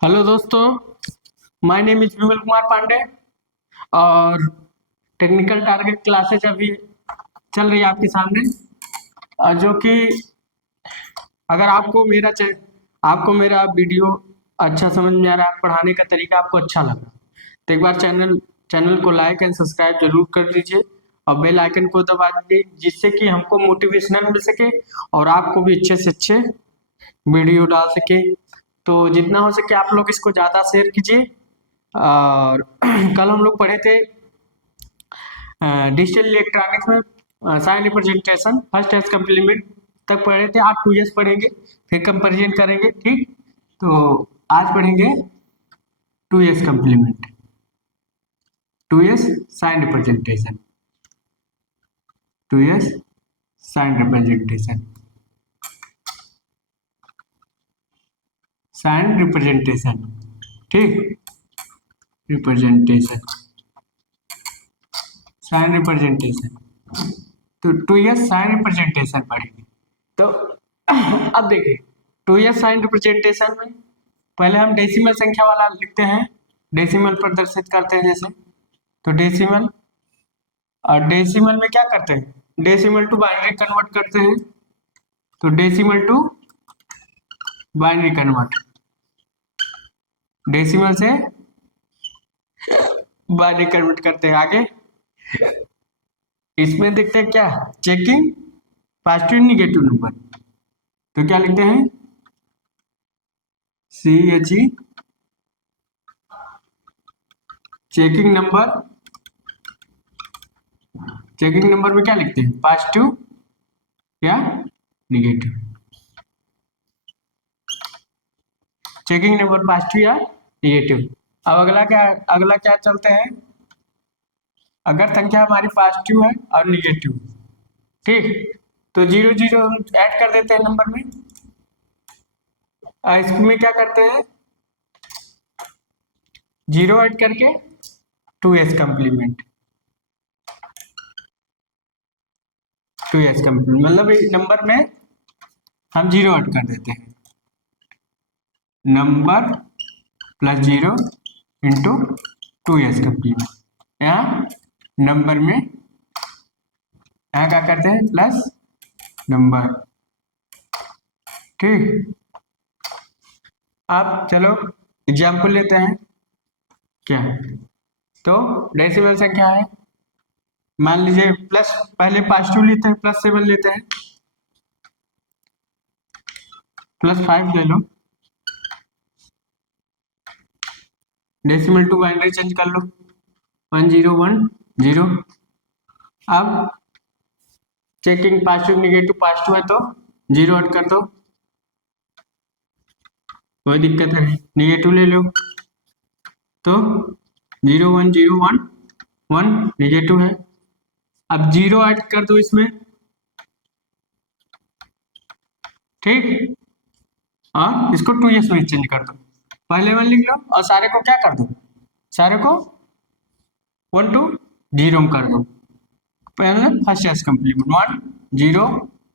Hello दोस्तों, my name is Vimal Kumar Pandey और technical target classes अभी चल रही है आपके सामने। जो कि अगर आपको मेरा वीडियो अच्छा समझ में आ रहा है, पढ़ाने का तरीका आपको अच्छा लग रहा है तो एक बार चैनल को लाइक एंड सब्सक्राइब जरूर कर दीजिए और बेल आइकन को दबा दीजिए, जिससे कि हमको मोटिवेशनल मिल सके और आपको भी अच्छे से अच्छे वीडियो डाल सके। तो जितना हो सके आप लोग इसको ज़्यादा शेयर कीजिए। और कल हम लोग पढ़े थे डिजिटल इलेक्ट्रॉनिक्स में sign representation first's complement तक पढ़े थे। आप 2 पढ़ेंगे, फिर कंपेरिजन करेंगे। ठीक, तो आज पढ़ेंगे 2 complement, 2 sign representation, 2 sign representation, sign representation. ठीक, रिप्रेजेंटेशन, साइन रिप्रेजेंटेशन। तो 2 साइन रिप्रेजेंटेशन पढ़ेंगे। तो अब देखिए 2 साइन रिप्रेजेंटेशन में पहले हम डेसिमल संख्या वाला लिखते हैं, डेसिमल प्रदर्शित करते हैं जैसे। तो डेसिमल, और डेसिमल में क्या करते हैं, डेसिमल टू बाइनरी कन्वर्ट करते हैं। तो decimal to binary convert, decimal से बाइनरी कन्वर्ट करते हैं। आगे इसमें देखते हैं क्या, चेकिंग पॉजिटिव निगेटिव नंबर। तो क्या लिखते हैं, CHE checking number. Checking number में क्या लिखते हैं, पॉजिटिव या निगेटिव। चेकिंग नंबर पॉजिटिव या निगेटिव। अब अगला क्या चलते हैं, अगर संख्या हमारी पॉजिटिव है और निगेटिव, ठीक, तो 0 0 हम ऐड कर देते हैं नंबर में। इसमें क्या करते हैं, 0 ऐड करके 2s कम्प्लीमेंट, 2s कम्प्लीमेंट मतलब नंबर में हम 0 ऐड कर देते हैं, number plus 0 into 2s complement. यहाँ नंबर में यहाँ क्या करते हैं, प्लस नंबर। ठीक, अब चलो एग्जाम्पल लेते हैं। क्या, तो डेसिमल संख्या है, मान लीजिए प्लस, पहले पॉजिटिव लेते हैं, +7 लेते हैं, +5 ले लो, डेसिमल टू बाइनरी चेंज कर लो, 1 0 1 0। अब चेकिंग पॉजिटिव निगेटिव, पॉजिटिव है तो 0 ऐड कर दो, कोई दिक्कत है नहीं। निगेटिव ले लो तो 0 1 0 1 1 निगेटिव है। अब 0 ऐड कर दो इसमें, ठीक, और इसको 2s में चेंज कर दो। पहले 1 लिख लो और सारे को क्या कर दो, सारे को 1 to 0 में कर दो। पहले फर्स्ट एस कम्प्लीमेंट 1 0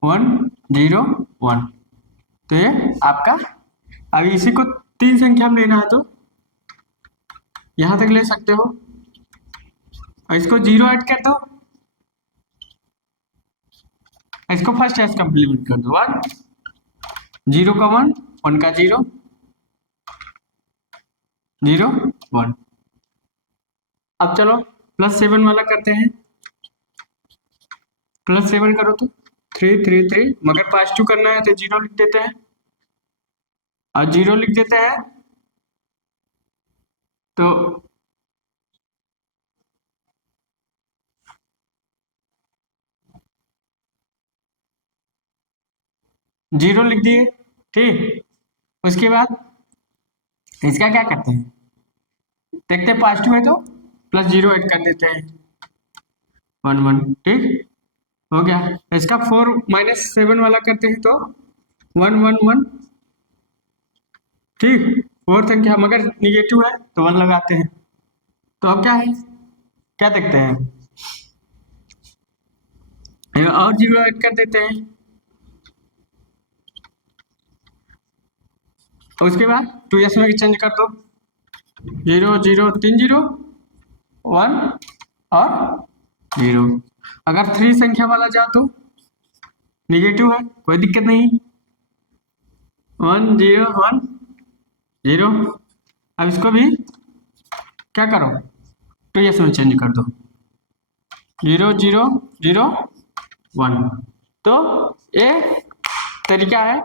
1 0 1। तो ये आपका, अब इसी को 3 संख्या में लेना है तो यहां तक ले सकते हो, और इसको 0 ऐड कर दो, इसको फर्स्ट एस कम्प्लीमेंट कर दो, 1 0 का 1 1 का 0 0 1। अब चलो +7 वाला करते हैं, +7 करो तो 3 3 3, मगर पॉजिटिव करना है तो 0 लिख देते हैं, और 0 लिख देते हैं तो 0 लिख दिए। ठीक, उसके बाद इसका क्या करते हैं, देखते हैं पॉजिटिव है तो +0 ऐड कर देते हैं, 1 1। ठीक, हो गया। इसका 4 -7 वाला करते हैं तो 1 1 1। ठीक, 4 संख्या मगर निगेटिव है तो 1 लगाते हैं। तो अब क्या है, क्या देखते हैं, और 0 ऐड कर देते हैं, उसके बाद 2s में चेंज कर दो, 0 0 3 0 1 और 0। अगर 3 संख्या वाला जाओ तो निगेटिव है, कोई दिक्कत नहीं, 1 0 1 0। अब इसको भी क्या करो, 2s में चेंज कर दो, 0 0 0 1। तो ये तरीका है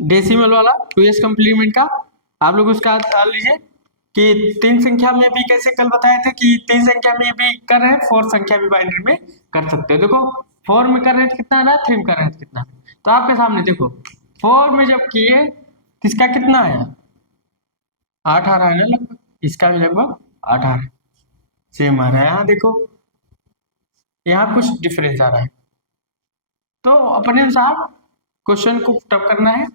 डेसिमल वाला 2s कम्प्लीमेंट का। आप लोग उसका डाल लीजिए कि 3 संख्या में भी कैसे कल बताए थे कि 3 संख्या में भी कर रहे हैं, 4 संख्या भी बाइनरी में कर सकते हो। देखो 4 में कर रहे थे कितना आ रहा है, 3 में कर रहे थे कितना, तो आपके सामने देखो 4 में जब किए तो इसका कितना आया, 8 आ रहा है ना लगभग, इसका भी लगभग 8 आ रहा है, सेम आ रहा है। यहाँ देखो यहाँ कुछ डिफरेंस आ रहा है, तो अपने अनुसार क्वेश्चन को टफ करना है,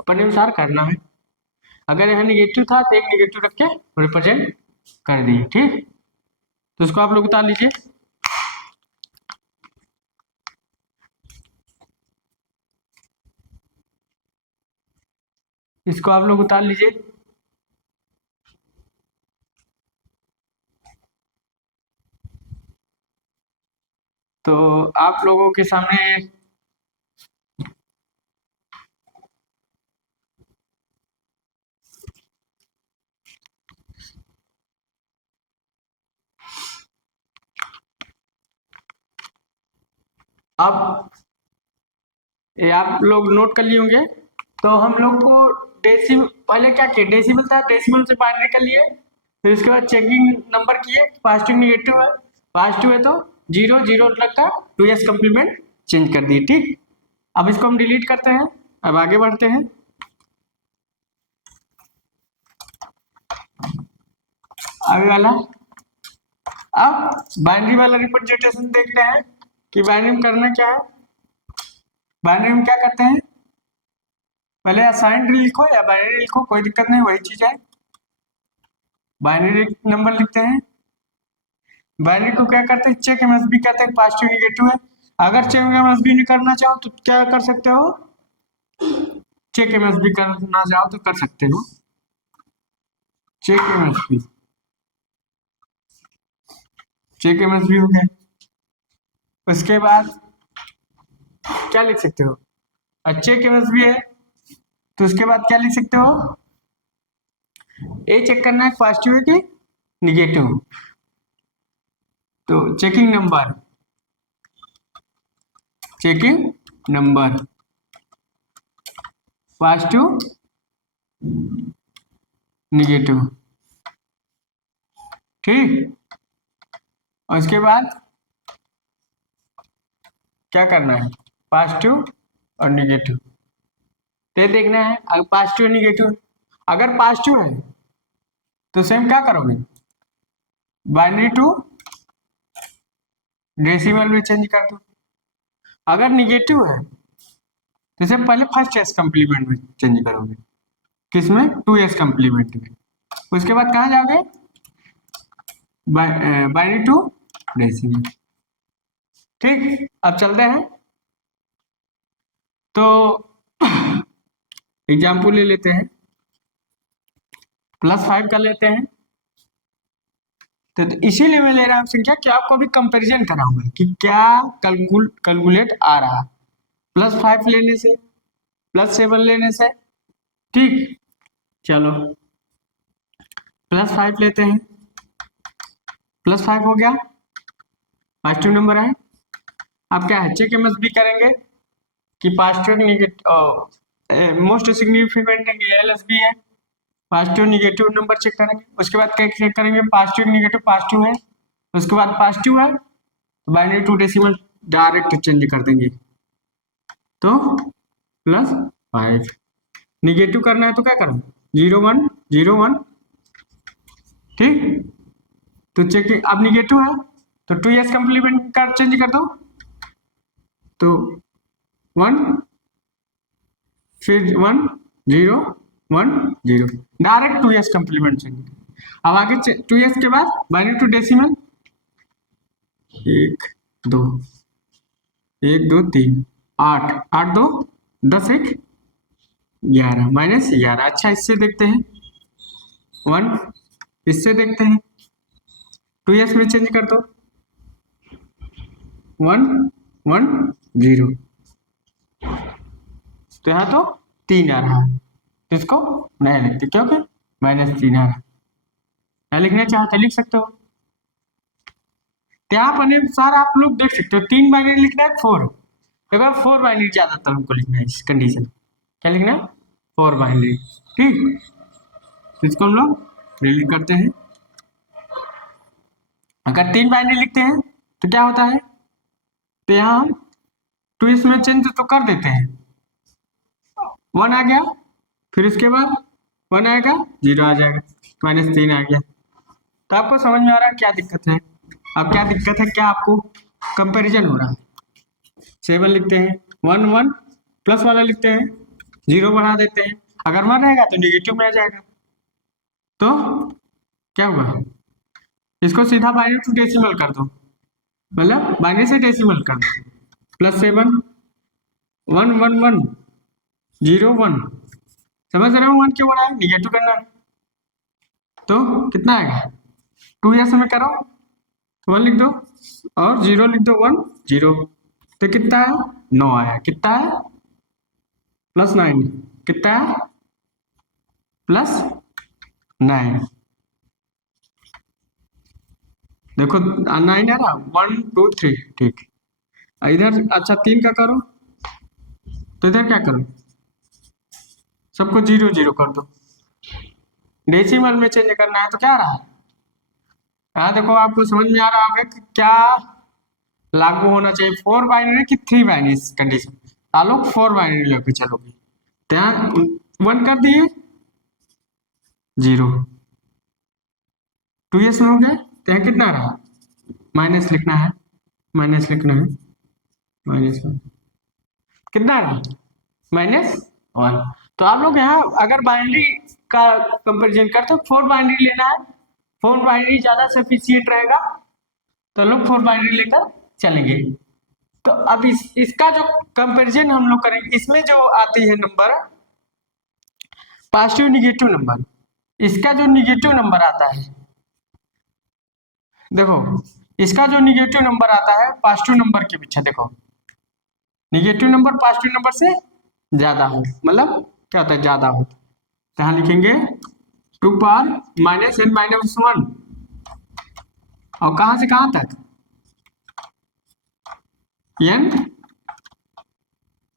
अपने अनुसार करना है। अगर यहाँ निगेटिव था तो एक निगेटिव रख के रिप्रेजेंट कर दिए, ठीक। तो उसको आप लोग उतार लीजिए, इसको आप लोग उतार लीजिए। तो आप लोगों के सामने अब ये आप लोग नोट कर लिए होंगे। तो हम लोग को डेसिमल पहले क्या किए, डेसिमल था, डेसिमल से बाइनरी कर लिए, फिर उसके बाद चेकिंग नंबर किए, पॉजिटिव निगेटिव है, पॉजिटिव है तो 0 0 लगता, 2s कम्प्लीमेंट चेंज कर दिए, ठीक। अब इसको हम डिलीट करते हैं, अब आगे बढ़ते हैं। आगे वाला, अब बाइनरी वाला रिप्रेजेंटेशन देखते हैं कि बाइनरी में करना क्या है। बाइनरी में क्या करते हैं, पहले असाइंड लिखो या बाइनरी लिखो, कोई दिक्कत नहीं, वही चीज है। बाइनरी नंबर लिखते हैं, बाइनरी को क्या करते हैं, चेक एमएसबी कहते हैं, पॉजिटिव निगेटिव है। अगर चेक एमएसबी नहीं करना चाहो तो क्या कर सकते हो, चेक एमएसबी करना चाहो तो कर सकते हो, चेक एमएसबी, चेक एमएसबी हो गया। उसके बाद क्या लिख सकते हो, चेक एमएसबी है तो उसके बाद क्या लिख सकते हो, ये चेक करना है पॉजिटिव है कि निगेटिव, तो checking number, checking number positive negative, ठीक। और उसके बाद क्या करना है, पॉजिटिव और निगेटिव, तो देखना है अगर पॉजिटिव निगेटिव, अगर पॉजिटिव है तो सेम क्या करोगे, बाइनरी टू डेसिमल में चेंज कर दो। अगर निगेटिव है तो इसे पहले फर्स्ट एस कम्प्लीमेंट में चेंज करोगे, किसमें, 2s कम्प्लीमेंट में। उसके बाद कहाँ जाओगे, बाइनरी टू डेसिमल, ठीक। अब चलते हैं, तो एग्जाम्पल ले लेते हैं, +5 का लेते हैं। तो इसीलिए मैं ले रहा हूँ संख्या कि आपको अभी कंपैरिजन कराऊंगा कि क्या कैलकुलेट आ रहा, +5 लेने से, +7 लेने से, ठीक। चलो +5 लेते हैं, +5 हो गया, पॉजिटिव नंबर है। अब क्या है, चेक एमएसबी करेंगे कि positive negative, most significant LSB है, पॉजिटिव निगेटिव नंबर चेक करेंगे। उसके बाद क्या चेक करेंगे, पॉजिटिव निगेटिव, पॉजिटिव है, उसके बाद पॉजिटिव है तो binary to decimal direct change कर देंगे, तो +5। निगेटिव करना है तो क्या करें, 0 1 0 1, ठीक। तो चेक, अब निगेटिव है तो 2s कम्प्लीमेंट कर चेंज कर दो, तो 1 फिर 1 0 1 0, डायरेक्ट 2s कम्प्लीमेंट चेंज। अब आगे 2s के बाद बाइनरी टू डेसिमल, 1 2 1 2 3 8 8 2 10 1 11 माइनस 11। अच्छा, इससे देखते हैं 1, इससे देखते हैं 2s में चेंज कर दो 1 1 0, तो यहाँ तो 3 आ रहा है, तो इसको नहीं लिखते क्योंकि -3 आ रहा है। नहीं लिखना चाहते लिख सकते हो, यहाँ पर अनुसार आप लोग देख सकते हो 3 बाइनरी लिखना है 4, अगर 4 बाइनरी ज्यादातर हमको लिखना है इस कंडीशन। क्या लिखना है? 4 बाइनरी। ठीक, तो इसको हम लोग रिलीट करते हैं। अगर 3 बाइनरी लिखते हैं तो क्या होता है, तो यहाँ हम 2 इसमें चेंज तो कर देते हैं, 1 आ गया, फिर उसके बाद 1 आएगा 0 आ जाएगा, -3 आ गया। तो आपको समझ में आ रहा है क्या दिक्कत है? अब क्या दिक्कत है, क्या आपको कंपैरिजन हो रहा है? 7 लिखते हैं, 1 1 प्लस वाला लिखते हैं, 0 बढ़ा देते हैं, अगर 1 रहेगा तो निगेटिव में आ जाएगा, तो क्या हुआ, इसको सीधा बाइनरी टू डेसिमल कर दो, मतलब बाइनरी से डेसिमल कर दो, +7 1 1 1 0 1, समझ रहे हो 1 क्यों बढ़ा है, निगेटिव करना है, तो कितना आएगा 2s में करो तो 1 लिख दो और 0 लिख दो 1 0, तो कितना है 9 आया, कितना है +9, कितना है +9, देखो 9 है ना, 1 2 3, ठीक। इधर अच्छा 3 का करो, तो इधर क्या करो, सबको 0 0 कर दो, डेसिमल में चेंज करना है, तो क्या रहा, यहाँ देखो आपको समझ में आ रहा होगा कि क्या लागू होना चाहिए, 4 बाइनरी की 3 बाइनरी कंडीशन, आप लोग 4 बाइनरी लेके चलोगे, तो यहाँ 1 कर दिए 0, 2s में हो गया, तो यहाँ कितना रहा, माइनस लिखना है, माइनस लिखना है, -1, कितना रहा -1। तो आप लोग यहाँ अगर बाइनरी का कंपेरिजन करते हो 4 बाइनरी लेना है, 4 बाइनरी ज्यादा सफिशियंट रहेगा, तो लोग 4 बाइनरी लेकर चलेंगे। तो अब इसका जो कंपेरिजन हम लोग करेंगे, इसमें जो आती है नंबर पॉजिटिव निगेटिव नंबर, इसका जो निगेटिव नंबर आता है, देखो इसका जो निगेटिव नंबर आता है पॉजिटिव नंबर के पीछे, देखो निगेटिव नंबर पॉजिटिव नंबर से ज्यादा हो, मतलब क्या होता है ज्यादा हो, तो यहाँ लिखेंगे 2 पावर -n-1, और कहां से कहां तक n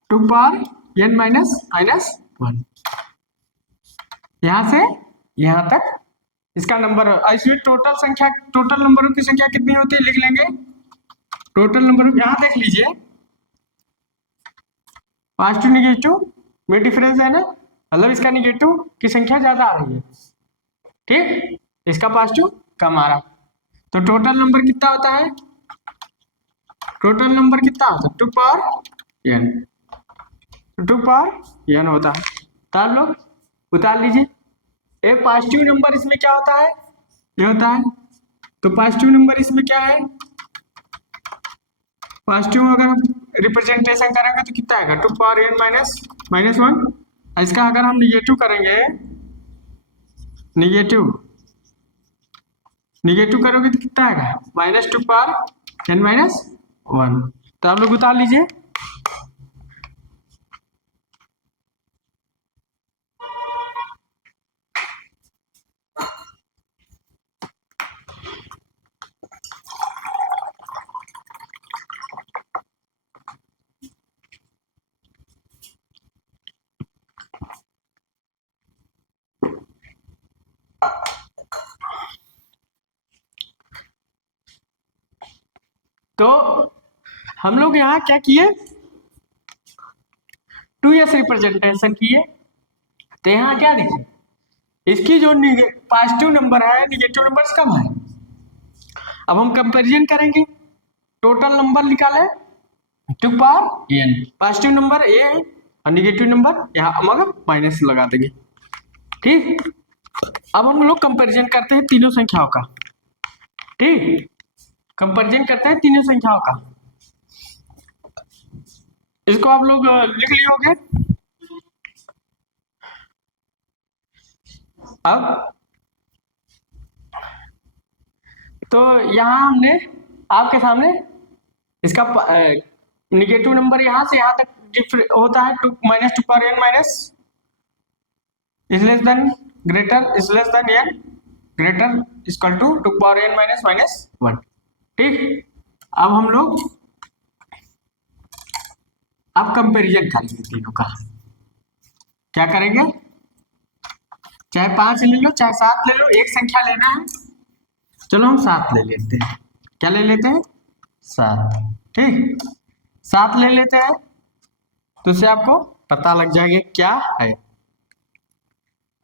2 पावर n-1, यहां से यहां तक इसका नंबर, इसमें टोटल संख्या, टोटल नंबरों की संख्या कितनी होती है लिख लेंगे, टोटल नंबर यहां देख लीजिए, पॉजिटिव निगेटिव में डिफरेंस है ना, मतलब इसका निगेटिव की संख्या ज्यादा आ रही है, ठीक, इसका पॉजिटिव कम आ रहा, तो टोटल नंबर कितना होता है, टोटल नंबर कितना होता है 2 पावर n, 2 पावर n होता है, तो आप लोग उतार लीजिए, एक पॉजिटिव नंबर इसमें क्या होता है, ये होता है, तो पॉजिटिव नंबर इसमें क्या है, पॉजिटिव अगर हम रिप्रेजेंटेशन करेंगे तो कितना आएगा 2 पावर n -1, इसका अगर हम निगेटिव करेंगे, निगेटिव निगेटिव करोगे तो कितना आएगा -2 पावर n-1, तो आप लोग उतार लीजिए, तो हम लोग यहाँ क्या किए 2s रिप्रेजेंटेशन किए, तो यहाँ क्या देखें, इसकी जो पॉजिटिव नंबर है निगेटिव नंबर कम है, अब हम कंपैरिजन करेंगे, टोटल नंबर निकाले 2 power n, positive number a है और निगेटिव नंबर यहाँ मगर माइनस लगा देंगे, ठीक। अब हम लोग कंपैरिजन करते हैं तीनों संख्याओं का, ठीक, कंपैरिजन करते हैं तीनों संख्याओं का, इसको आप लोग लिख लिए होंगे, अब तो यहाँ हमने आपके सामने इसका निगेटिव नंबर यहाँ से यहाँ तक होता है, two minus two power n minus is less than greater is less than n greater equal to two power n minus minus one. ठीक, अब हम लोग अब कंपेरिजन करेंगे तीनों का। क्या करेंगे, चाहे 5 ले लो चाहे 7 ले लो, एक संख्या लेना है। चलो हम 7 ले लेते हैं। क्या ले लेते हैं, 7। ठीक, 7 ले लेते हैं तो उससे आपको पता लग जाएगा क्या है।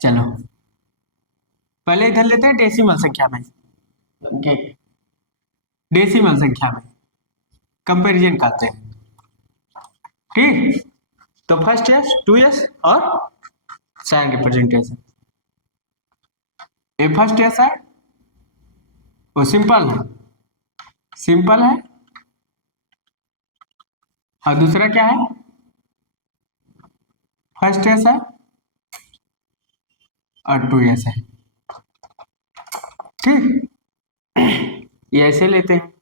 चलो पहले इधर लेते हैं डेसिमल संख्या में, डेसिमल संख्या में कंपैरिजन करते हैं। ठीक, तो फर्स्ट एस, 2s और साइन रिप्रेजेंटेशन। ये फर्स्ट एस है वो सिंपल है, सिंपल है। और दूसरा क्या है, फर्स्ट एस है और 2s है। ठीक, ये ऐसे लेते हैं।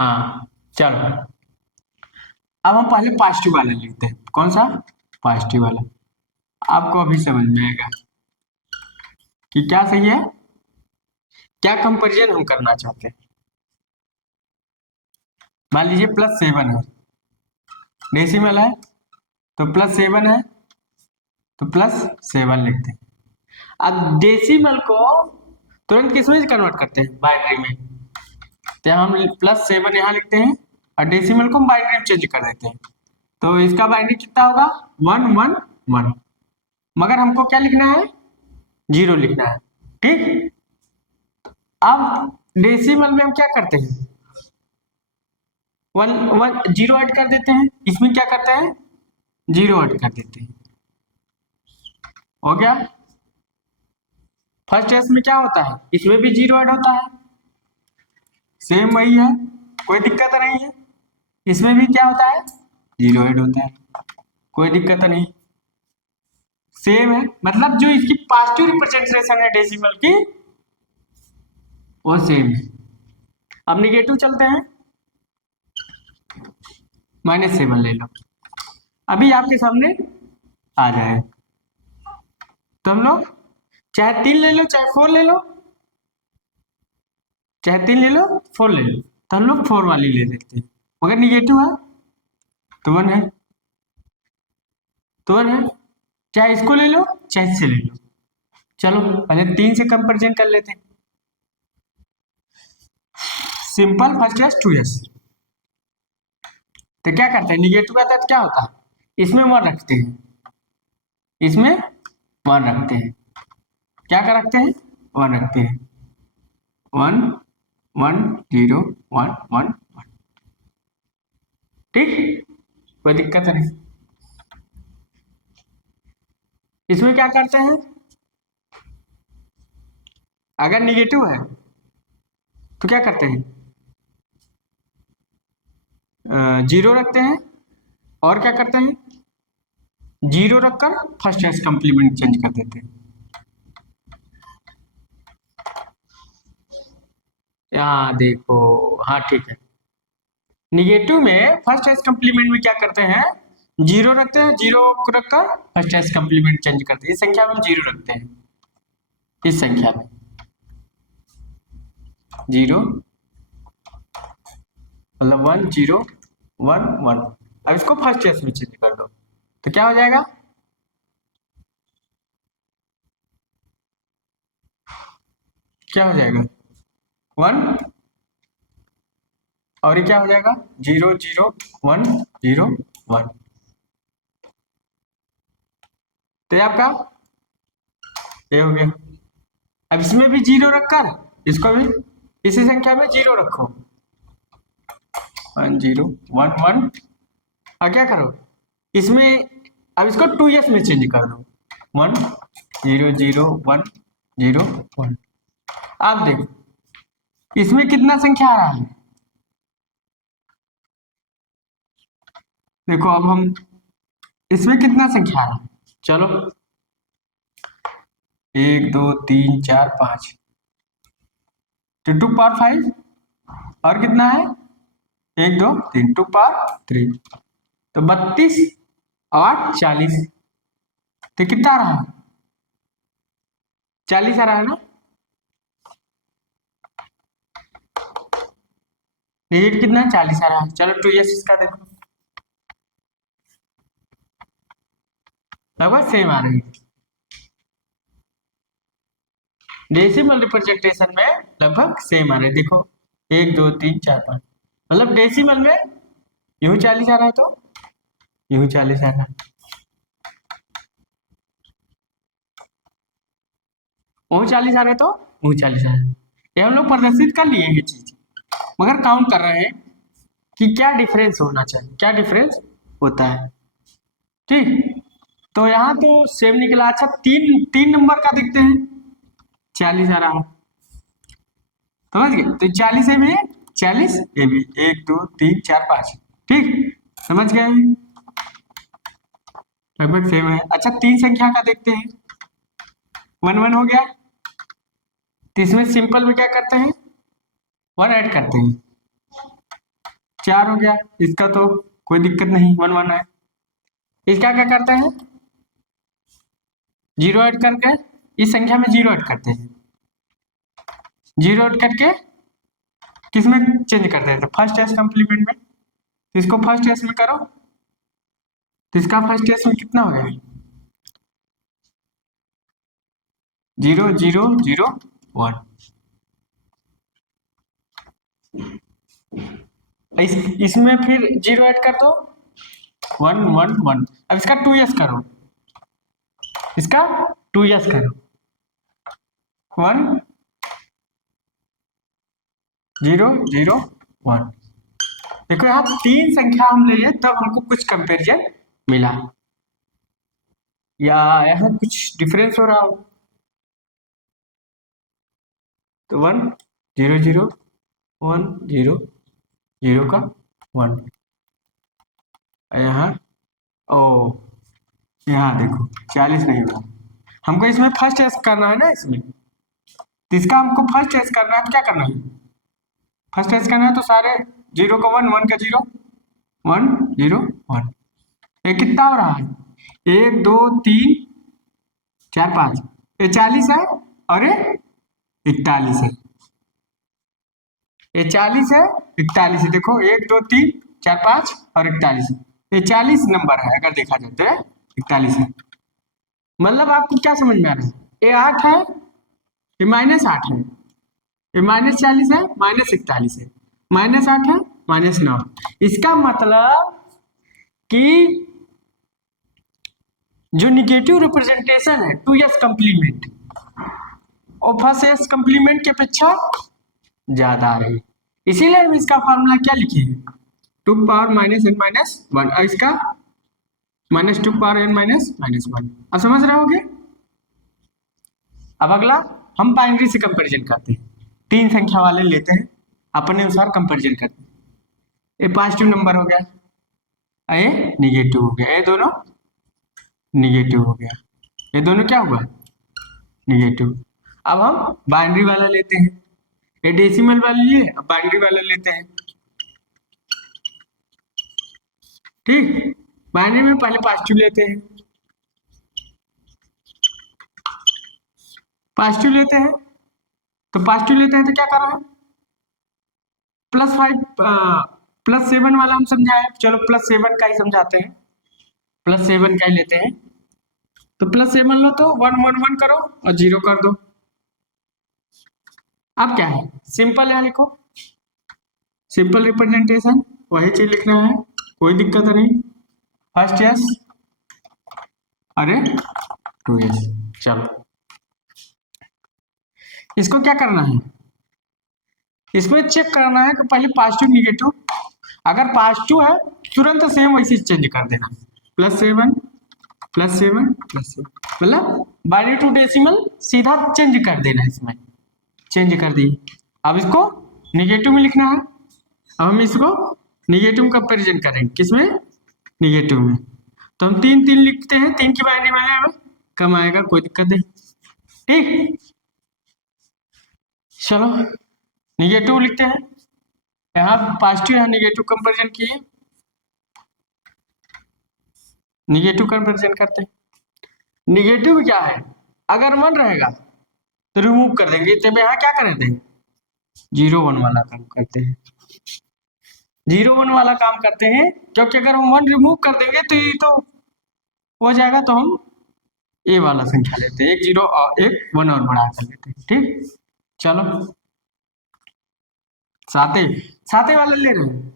हाँ चलो, अब हम पहले पॉजिटिव वाला लिखते हैं। कौन सा, पॉजिटिव वाला। आपको अभी समझ में आएगा कि क्या सही है, क्या कंपैरिजन हम करना चाहते हैं। मान लीजिए +7 है, डेसिमल है तो +7 है तो +7 लिखते हैं। अब डेसिमल को तुरंत किसमें कन्वर्ट करते हैं, बाइनरी में। तो हम +7 यहाँ लिखते हैं और डेसिमल को हम बाइनरी में चेंज कर देते हैं। तो इसका बाइनरी कितना होगा, 1 1 1। मगर हमको क्या लिखना है, 0 लिखना है। ठीक, अब डेसिमल में हम क्या करते हैं, 0 ऐड कर देते हैं। इसमें क्या करते हैं, 0 ऐड कर देते हैं। हो गया। फर्स्ट एस में क्या होता है, इसमें भी 0 ऐड होता है, सेम वही है, कोई दिक्कत नहीं है। इसमें भी क्या होता है, 0 ऐड होता है, कोई दिक्कत नहीं, सेम है। मतलब जो इसकी पॉजिटिव रिप्रेजेंटेशन है डेसिमल की वो सेम है। अब निगेटिव चलते हैं, -7 ले लो, अभी आपके सामने आ जाए। तो हम लोग चाहे 3 ले लो चाहे 4 ले लो, चाहे 3 ले लो 4 ले लो, तो हम लोग 4 वाली ले लेते हैं। मगर निगेटिव है तो 1 है, तो 1 है। चाहे इसको ले लो चाहे इससे ले लो। चलो पहले 3 से कंपेरिजन कर लेते हैं। Simple, first S 2s। तो क्या करते हैं, निगेटिव आता है तो क्या होता है, इसमें 1 रखते हैं, इसमें 1 रखते हैं। क्या कर रखते हैं, 1 रखते हैं। 1 1 0 1 1 1। ठीक, कोई दिक्कत नहीं। इसमें क्या करते हैं, अगर निगेटिव है तो क्या करते हैं, 0 रखते हैं। और क्या करते हैं, 0 रखकर फर्स्ट एस कंप्लीमेंट चेंज कर देते हैं। यहाँ देखो, हाँ ठीक है। निगेटिव में फर्स्ट एस कंप्लीमेंट में क्या करते हैं, 0 रखते हैं, 0 को रखकर फर्स्ट एस कंप्लीमेंट चेंज करते हैं। इस संख्या में 0 रखते हैं, इस संख्या में 0 मतलब 1 0 1 1। अब इसको फर्स्ट एस में चेंज कर दो तो क्या हो जाएगा, क्या हो जाएगा 1, और ये क्या हो जाएगा 0 0 1 0 1। तो ये आपका ये हो गया। अब इसमें भी 0 रखकर इसको भी इसी संख्या में 0 रखो, 1 0 1 1। अब क्या करो, इसमें अब इसको 2s में चेंज कर दो, 1 0 0 1 0 1। आप देखो इसमें कितना संख्या आ रहा है, देखो अब हम इसमें कितना संख्या आ रहा है, चलो 1 2 3 4 5 2 to 5 और कितना है 1 2 3 2 तो 32 8 40 तो कितना आ रहा है 40 आ रहा है ना। डिजिट कितना है 40 आ रहा है। चलो 2s इसका देखो लगभग सेम आ रही है। डेसिमल रिप्रेजेंटेशन में लगभग सेम आ रहा है। देखो 1 2 3 4 5 मतलब डेसिमल में यूं 40 आ रहा है तो यूं 40 आ रहा है, वो 40 आ रहा है तो वो 40 आ रहा है। ये हम लोग प्रदर्शित कर लिए ये चीज, मगर काउंट कर रहे हैं कि क्या डिफरेंस होना चाहिए, क्या डिफरेंस होता है। ठीक, तो यहाँ तो सेम निकला। अच्छा तीन तीन नंबर का देखते हैं 40 आ रहा है, समझ गए। तो 40 ए भी है 40 ए भी 1 2 3 4 5 ठीक, समझ गए लगभग सेम है। अच्छा तीन संख्या का देखते हैं 1 1 हो गया, तो इसमें सिंपल में क्या करते हैं 1 ऐड करते हैं, 4 हो गया। इसका तो कोई दिक्कत नहीं 1 1 है। इसका क्या करते हैं 0 ऐड करके इस संख्या में 0 ऐड करते हैं, 0 ऐड करके किसमें चेंज करते हैं तो फर्स्ट एस कंप्लीमेंट में। तो इसको फर्स्ट एस में करो तो इसका फर्स्ट एस में कितना हो गया 0 0 0 1। इसमें फिर 0 ऐड कर दो 1 1 1। अब इसका 2s करो, इसका 2s करो 1 0 0 1। देखो यहाँ तीन संख्या हम ले लिए तब हमको कुछ कंपैरिजन मिला, या यहाँ कुछ डिफरेंस हो रहा हो तो 1 0 0 1 0 0 का 1। यहाँ ओ यहाँ देखो 40 नहीं होगा, हमको इसमें फर्स्ट एस करना है ना, इसमें तो इसका हमको फर्स्ट एस करना है तो क्या करना है फर्स्ट एस करना है तो सारे 0 का 1 1 का 0 1 0 1। ये कितना हो रहा है 1 2 3 4 5 ये 40 है और ये 41 है, ये 40 है 41 है। देखो 1 2 3 4 5 और 41, ये 40 नंबर है अगर देखा जाए तो 41 है। मतलब आपको क्या समझ में आ रहा है ये 8 है ये -8 है, ये -40 है -41 है, -8 है -9। इसका मतलब कि जो निगेटिव रिप्रेजेंटेशन है 2s कंप्लीमेंट और फर्स्ट एस कंप्लीमेंट की अपेक्षा ज्यादा आ रही है। इसीलिए हम इसका फॉर्मूला क्या लिखे हैं 2 पावर -n-1 और इसका -2 पावर n-1। अब समझ रहे होगे। अब अगला हम बाइनरी से कंपैरिजन करते हैं, तीन संख्या वाले लेते हैं अपने अनुसार कंपैरिजन करते हैं। ये पॉजिटिव नंबर हो गया, ये निगेटिव हो गया, ये दोनों निगेटिव हो गया, ये दोनों क्या हुआ निगेटिव। अब हम बाइनरी वाला लेते हैं, ये डेसिमल वाले लिए अब बाइनरी वाला लेते हैं। ठीक, बाइनरी में पहले पॉजिटिव लेते हैं, पॉजिटिव लेते हैं तो पॉजिटिव लेते हैं तो क्या कर रहा है +5 +7 वाला हम समझाए, चलो +7 का ही समझाते हैं, +7 का ही लेते हैं। तो +7 लो तो 1 1 1 करो और 0 कर दो। अब क्या है सिंपल है, लिखो सिंपल रिप्रेजेंटेशन वही चीज लिखना है, कोई दिक्कत नहीं। फर्स्ट एस अरे 2s। चलो इसको क्या करना है इसमें चेक करना है कि पहले पॉजिटिव निगेटिव, अगर पॉजिटिव है तुरंत सेम वैसे चेंज कर देना +7 +7 +7 मतलब बाइनरी टू डेसिमल सीधा चेंज कर देना, इसमें चेंज कर दी। अब इसको निगेटिव में लिखना है, अब हम इसको निगेटिव कंपेरिजन करेंगे किसमें निगेटिव में। तो हम 3 3 लिखते हैं, 3 की बाइनरी में हमें कम आएगा, कोई दिक्कत नहीं। ठीक, चलो निगेटिव लिखते हैं, यहाँ पॉजिटिव यहाँ निगेटिव कंपेरिजन किए, निगेटिव कंपेरिजन करते हैं। निगेटिव क्या है, अगर 1 रहेगा तो रिमूव कर देंगे, तब यहाँ क्या करें थे 0 1 वाला काम करते हैं, 0 1 वाला काम करते हैं, क्योंकि अगर हम 1 रिमूव कर देंगे तो ये तो हो जाएगा, तो हम ए वाला संख्या लेते हैं, एक 0 और एक 1 और बढ़ा कर लेते हैं। ठीक, चलो साते साते वाला ले रहे हैं।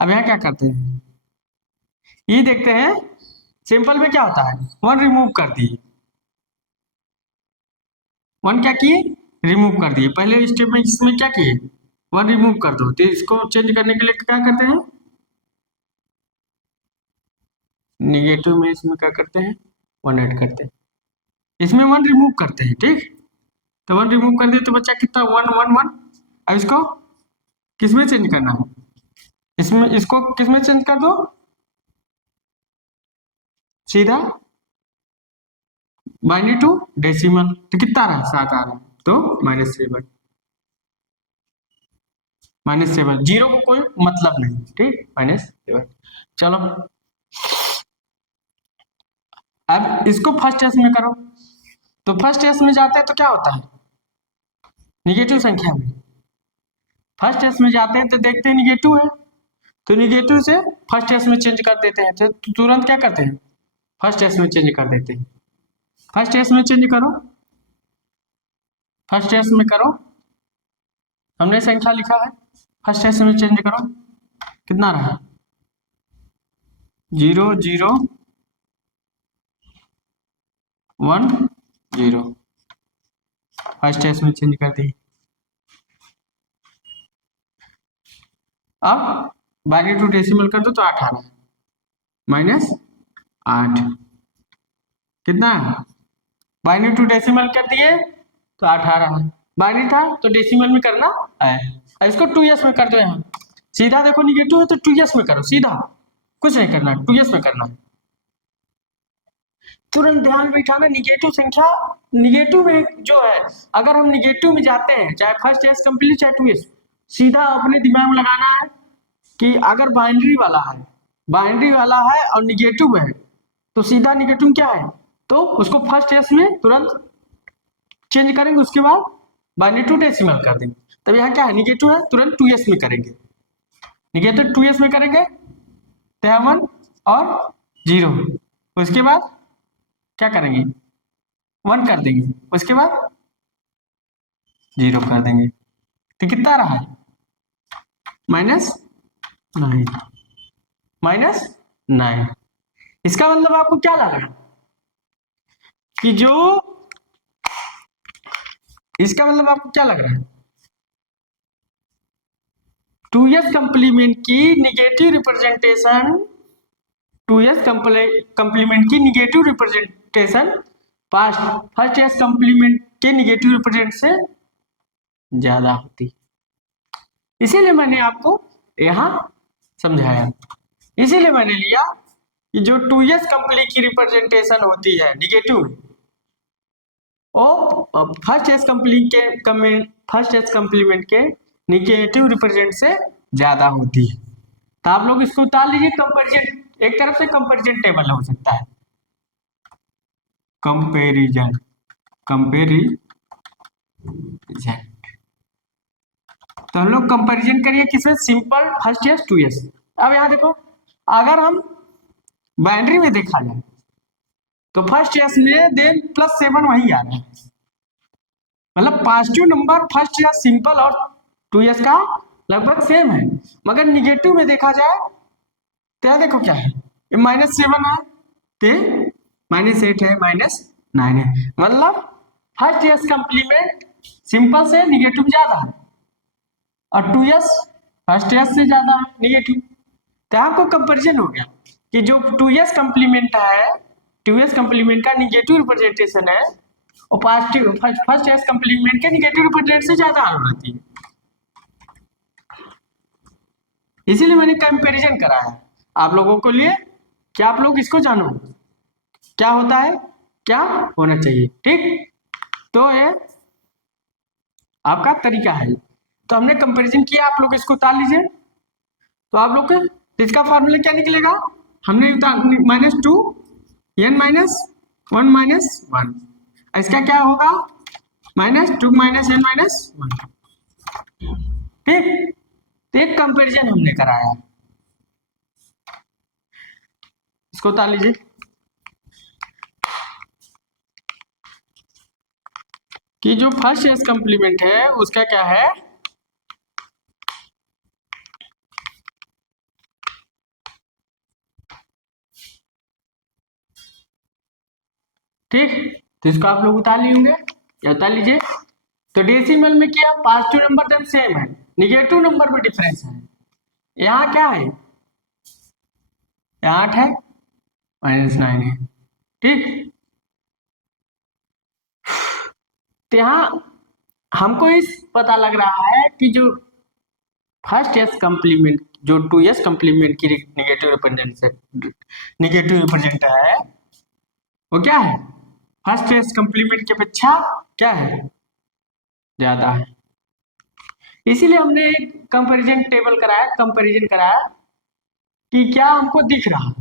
अब यहाँ क्या करते हैं, ये देखते हैं सिंपल में क्या होता है, 1 रिमूव कर दिए, 1 क्या किए रिमूव कर दिए, पहले स्टेप में इसमें क्या किए 1 रिमूव कर दो, तो इसको चेंज करने के लिए क्या करते हैं, निगेटिव में इसमें क्या करते हैं 1 ऐड करते हैं, इसमें 1 रिमूव करते हैं। ठीक, तो 1 रिमूव कर दिए तो बच्चा कितना 1 1 1। अब इसको किसमें चेंज करना है, इसमें, इसको किसमें चेंज कर दो, सीधा बाइनरी टू डेसिमल, तो कितना आ रहा है 7 आ रहा है, तो -7 -7, 0 को कोई मतलब नहीं। ठीक, -7। चलो अब इसको फर्स्ट एस में करो, तो फर्स्ट एस में जाते हैं तो क्या होता है, निगेटिव संख्या में फर्स्ट एस में जाते हैं तो देखते हैं निगेटिव है, तो निगेटिव से फर्स्ट एस में चेंज कर देते हैं, तो तुरंत क्या करते हैं फर्स्ट एस में चेंज कर देते हैं, फर्स्ट एस में चेंज करो, फर्स्ट एस में करो, हमने संख्या लिखा है, फर्स्ट एस में चेंज करो, कितना रहा 0 0 1 0, फर्स्ट एस में चेंज कर दी। अब बाइनरी टू डेसिमल कर दो तो 18 -8, कितना है बाइनरी टू डेसिमल कर दिए तो 18, बाइनरी था तो डेसिमल में करना है। इसको 2s में कर दो, यहाँ सीधा देखो निगेटिव है तो 2s में करो, सीधा कुछ नहीं करना, 2s में करना है। तुरंत ध्यान बैठाना, निगेटिव संख्या निगेटिव में जो है, अगर हम निगेटिव में जाते हैं चाहे फर्स्ट एस कंप्लीट चाहे 2s, सीधा अपने दिमाग में लगाना है कि अगर बाइनरी वाला है और निगेटिव है तो सीधा निगेटिव क्या है, तो उसको फर्स्ट एस में तुरंत चेंज करेंगे, उसके बाद बाइनरी टू डेसिमल कर देंगे। तब यहाँ क्या है निगेटिव है, तुरंत 2s में करेंगे, निगेटिव 2s में करेंगे तो 1 और 0, उसके बाद क्या करेंगे 1 कर देंगे, उसके बाद 0 कर देंगे, तो कितना रहा है -9। इसका मतलब आपको क्या लग रहा है कि जो, इसका मतलब आपको क्या लग रहा है 2s कंप्लीमेंट की निगेटिव रिप्रेजेंटेशन, 2s कंप्लीमेंट की negative representation first S complement के निगेटिव रिप्रेजेंट से ज्यादा होती, इसीलिए मैंने आपको यहाँ समझाया, इसीलिए मैंने लिया कि जो 2s कंप्लीट की रिप्रेजेंटेशन होती है निगेटिव, और फर्स्ट एस कंप्लीमेंट के निगेटिव रिप्रेजेंट से ज्यादा होती है। तो आप लोग इसको उतार लीजिए, कंपैरिजन एक तरफ से कंपैरिजन टेबल हो सकता है, कंपैरिजन तो हम लोग कंपैरिजन करिए किसमें, सिंपल फर्स्ट एस 2s। अब यहाँ देखो अगर हम बाइनरी में देखा जाए तो फर्स्ट एस में देन +7 वही आ रहा है, मतलब positive number first S simple और 2s का लगभग सेम है, मगर निगेटिव में देखा जाए तो यहाँ देखो क्या है, ये -7 है, ते -8 है, -9 है, मतलब फर्स्ट एस कंप्लीमेंट सिंपल से निगेटिव ज्यादा है और 2s फर्स्ट एस से ज्यादा है निगेटिव। तो आपको कंपैरिजन हो गया कि जो 2s कंप्लीमेंट है, 2s कंप्लीमेंट का निगेटिव रिप्रेजेंटेशन है और पॉजिटिव फर्स्ट एस कंप्लीमेंट के निगेटिव रिप्रेजेंट से ज्यादा रहती है, इसीलिए मैंने कंपैरिजन करा है आप लोगों के लिए क्या आप लोग इसको जानो क्या होता है, क्या होना चाहिए। ठीक, तो ये आपका तरीका है। तो हमने कंपैरिजन किया, आप लोग इसको उतार लीजिए। तो आप लोग का इसका फॉर्मूला क्या निकलेगा, हमने -2 n -1 -1, इसका क्या होगा -2 -n -1। ठीक, तो एक कंपैरिजन हमने कराया, इसको उतार लीजिए। कि जो फर्स्ट एस कम्प्लीमेंट है उसका क्या है, ठीक, तो इसको आप लोग उतार लिए होंगे, या उतार लीजिए। तो डेसिमल में क्या, पॉजिटिव नंबर देन सेम है, निगेटिव नंबर में डिफरेंस है। यहाँ क्या है, यहाँ 8 है, -9 है। ठीक, तो यहाँ हमको इस पता लग रहा है कि जो फर्स्ट एस कम्प्लीमेंट, जो 2s कम्प्लीमेंट की निगेटिव रिप्रेजेंट है, वो क्या है, फर्स्ट एस कम्प्लीमेंट की अपेक्षा क्या है, ज्यादा है। इसीलिए हमने एक कंपैरिजन टेबल कराया, कंपैरिजन कराया कि क्या हमको दिख रहा,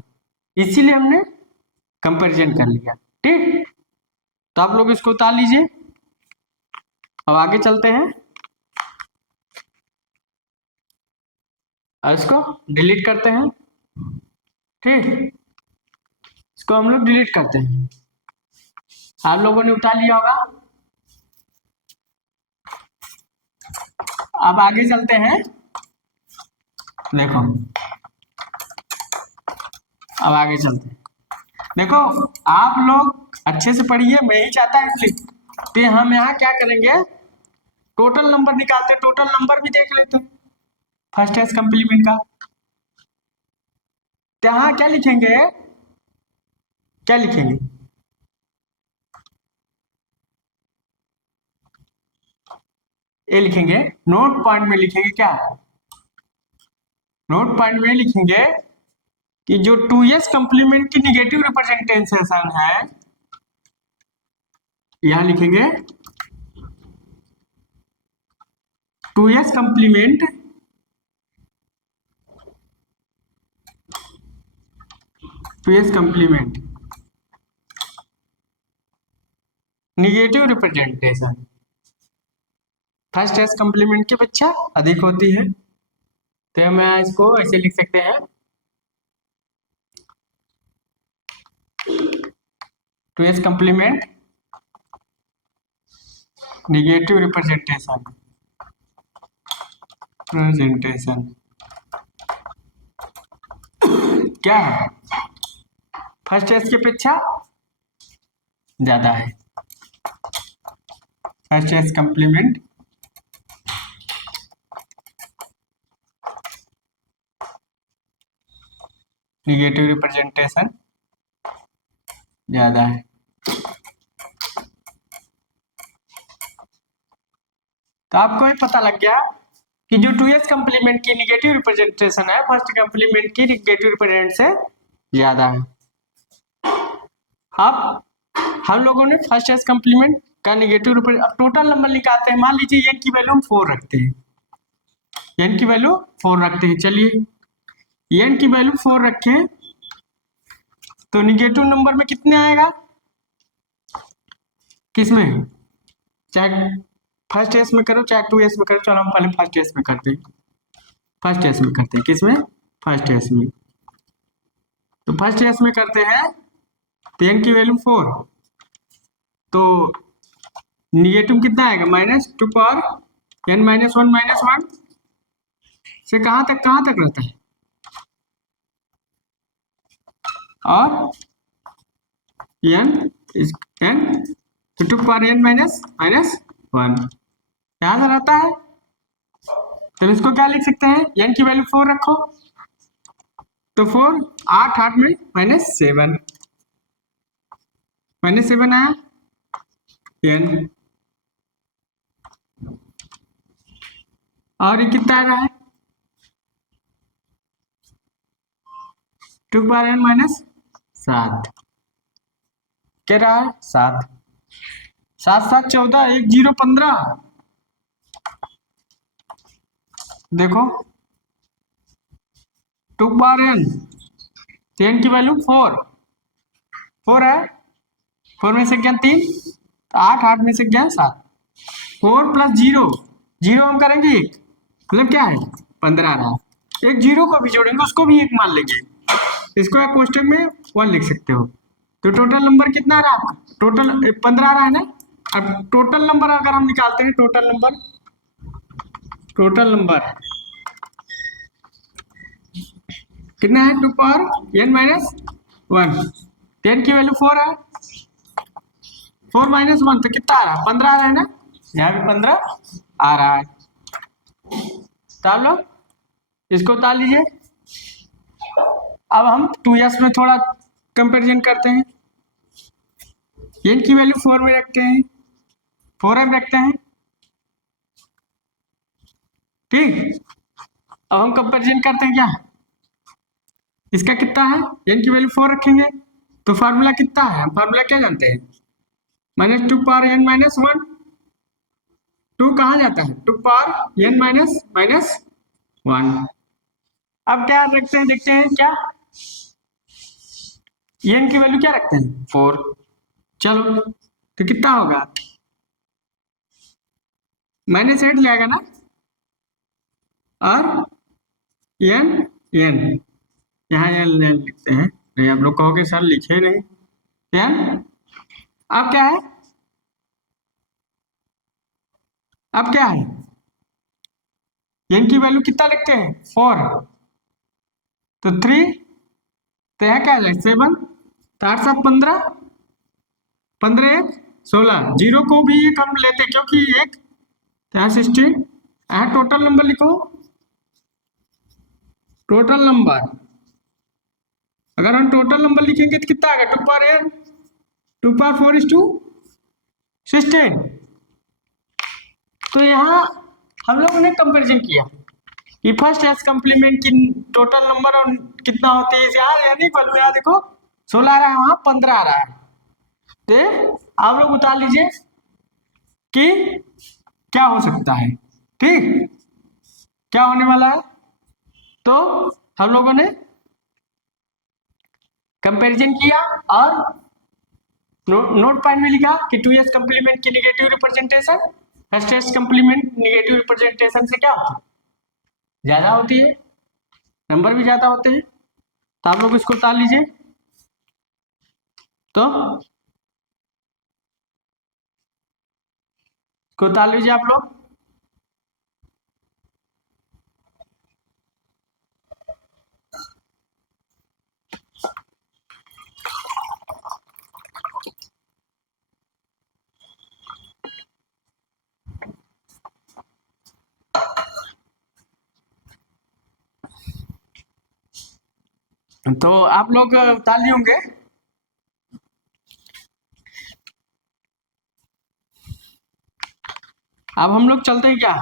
इसीलिए हमने कंपैरिजन कर लिया। ठीक, तो आप लोग इसको उतार लीजिए। अब आगे चलते हैं, और इसको डिलीट करते हैं। ठीक, इसको हम लोग डिलीट करते हैं, आप लोगों ने उतार लिया होगा। अब आगे चलते हैं, देखो अब आगे चलते हैं। देखो आप लोग अच्छे से पढ़िए, मैं ही चाहता इसलिए, तो हम यहाँ क्या करेंगे, टोटल नंबर निकालते, टोटल नंबर भी देख लेते फर्स्ट एस कम्प्लीमेंट का। तो यहाँ क्या लिखेंगे, क्या लिखेंगे, ये लिखेंगे, नोट पॉइंट में लिखेंगे क्या, नोट पॉइंट में लिखेंगे कि जो 2s कम्प्लीमेंट की निगेटिव रिप्रेजेंटेशन है, यहां लिखेंगे 2s complement negative representation first S complement की अपेक्षा अधिक होती है। तो हम इसको ऐसे लिख सकते हैं, 2s कम्प्लीमेंट निगेटिव प्रेजेंटेशन क्या है, फर्स्ट एस की अपेक्षा ज्यादा है। First S complement negative representation ज्यादा है। तो आपको ये पता लग गया कि जो 2s कम्प्लीमेंट की निगेटिव रिप्रेजेंटेशन है, फर्स्ट कम्प्लीमेंट की निगेटिव रिप्रेजेंट से ज्यादा है। अब हम लोगों ने फर्स्ट एस कम्प्लीमेंट का निगेटिव रिप्रेजेंट, अब टोटल नंबर निकालते हैं। मान लीजिए n की वैल्यू हम 4 रखते हैं, n की वैल्यू 4 रखते हैं, चलिए n की वैल्यू 4 रखें, तो निगेटिव नंबर में कितने आएगा, किसमें, चाहे फर्स्ट एस में करो चाहे 2s में करो, चलो हम पहले फर्स्ट एस में करते हैं, फर्स्ट एस में करते हैं, किसमें, फर्स्ट एस में। तो फर्स्ट एस में करते हैं, तो n की वैल्यू 4, तो निगेटिव कितना आएगा, -2 पावर n -1 से कहाँ तक रहता है, और n इस n तो 2 पावर n -1 यहाँ से रहता है। तो इसको क्या लिख सकते हैं, n की वैल्यू 4 रखो, तो 4 8 में -7 आया n, और ये कितना आ रहा है, 2 पावर n 7 क्या रहा है 7, 7 7 14, 1 0 15। देखो 2 बार n, n की वैल्यू 4 है, 4 में से क्या 3, 8, 8 में से क्या 7, 4 प्लस 0, 0 हम करेंगे 1, मतलब क्या है 15 रहा, एक जीरो को भी जोड़ेंगे उसको भी 1 मान लेंगे, इसको आप क्वेश्चन में 1 लिख सकते हो। तो टोटल नंबर कितना रहा आपका, टोटल 15 रहा है ना। अब टोटल नंबर अगर हम निकालते हैं, टोटल नंबर कितना है, 2 पावर n माइनस 1, 10 की वैल्यू 4 है, 4 माइनस 1 तो कितना आ रहा है 15 आ रहा है ना, यहाँ भी 15 आ रहा है। तो आप लोग इसको उतार लीजिए। अब हम 2s में थोड़ा कंपैरिजन करते हैं, n की वैल्यू 4 में रखते हैं, 4 में रखते हैं, ठीक। अब हम कंपैरिजन करते हैं क्या, इसका कितना है, n की वैल्यू 4 रखेंगे तो फार्मूला कितना है, हम फार्मूला क्या जानते हैं, -2 पावर n माइनस 1, 2 कहाँ जाता है, 2 पावर n माइनस 1। अब क्या रखते हैं, देखते हैं क्या, n की वैल्यू क्या रखते हैं 4, चलो तो कितना होगा, -8 ले आएगा ना, और n यहाँ n लिखते हैं, नहीं आप लोग कहोगे सर लिखे नहीं, n अब क्या है, अब क्या है, n की वैल्यू कितना लिखते हैं 4, तो 3, तो यहाँ क्या है 7, तो 8 7 15, 15 1 16, जीरो को भी एक हम लेते हैं क्योंकि एक, तो यहाँ 16, यहाँ टोटल नंबर लिखो, टोटल नंबर अगर हम टोटल नंबर लिखेंगे तो कितना आएगा, 2 power n, 2 power 4 is to 16। तो यहाँ हम लोगों ने कंपैरिजन किया कि फर्स्ट एस कम्प्लीमेंट की टोटल नंबर और कितना होती है, यार यानी यहाँ देखो 16 आ रहा है, वहां 15 आ रहा है, तो आप लोग उतार लीजिए कि क्या हो सकता है, ठीक क्या होने वाला है। तो हम लोगों ने कंपैरिजन किया और नोट पॉइंट में लिखा कि 2s कम्प्लीमेंट की negative representation first S complement negative representation से क्या होती है, ज्यादा होती है, नंबर भी ज्यादा होते हैं। तो आप लोग इसको उतार लीजिए, तो इसको उतार लीजिए आप लोग। तो आप लोग उतार लिए होंगे। अब हम लोग चलते हैं क्या,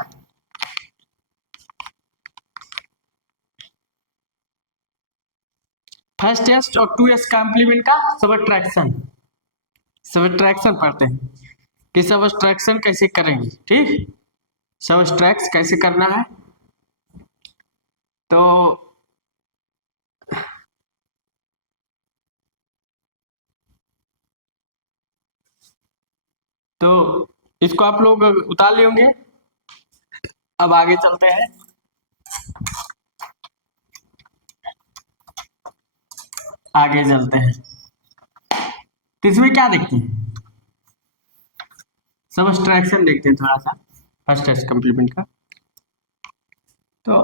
फर्स्ट एस और 2s कॉम्प्लीमेंट का सबट्रैक्शन पढ़ते हैं कि सबट्रैक्शन कैसे करेंगे, ठीक सबट्रैक्ट कैसे करना है। तो तो इसको आप लोग उतार लिए होंगे। अब आगे चलते हैं, तो इसमें क्या देखते हैं, सबट्रैक्शन देखते हैं थोड़ा सा फर्स्ट एस कम्प्लीमेंट का। तो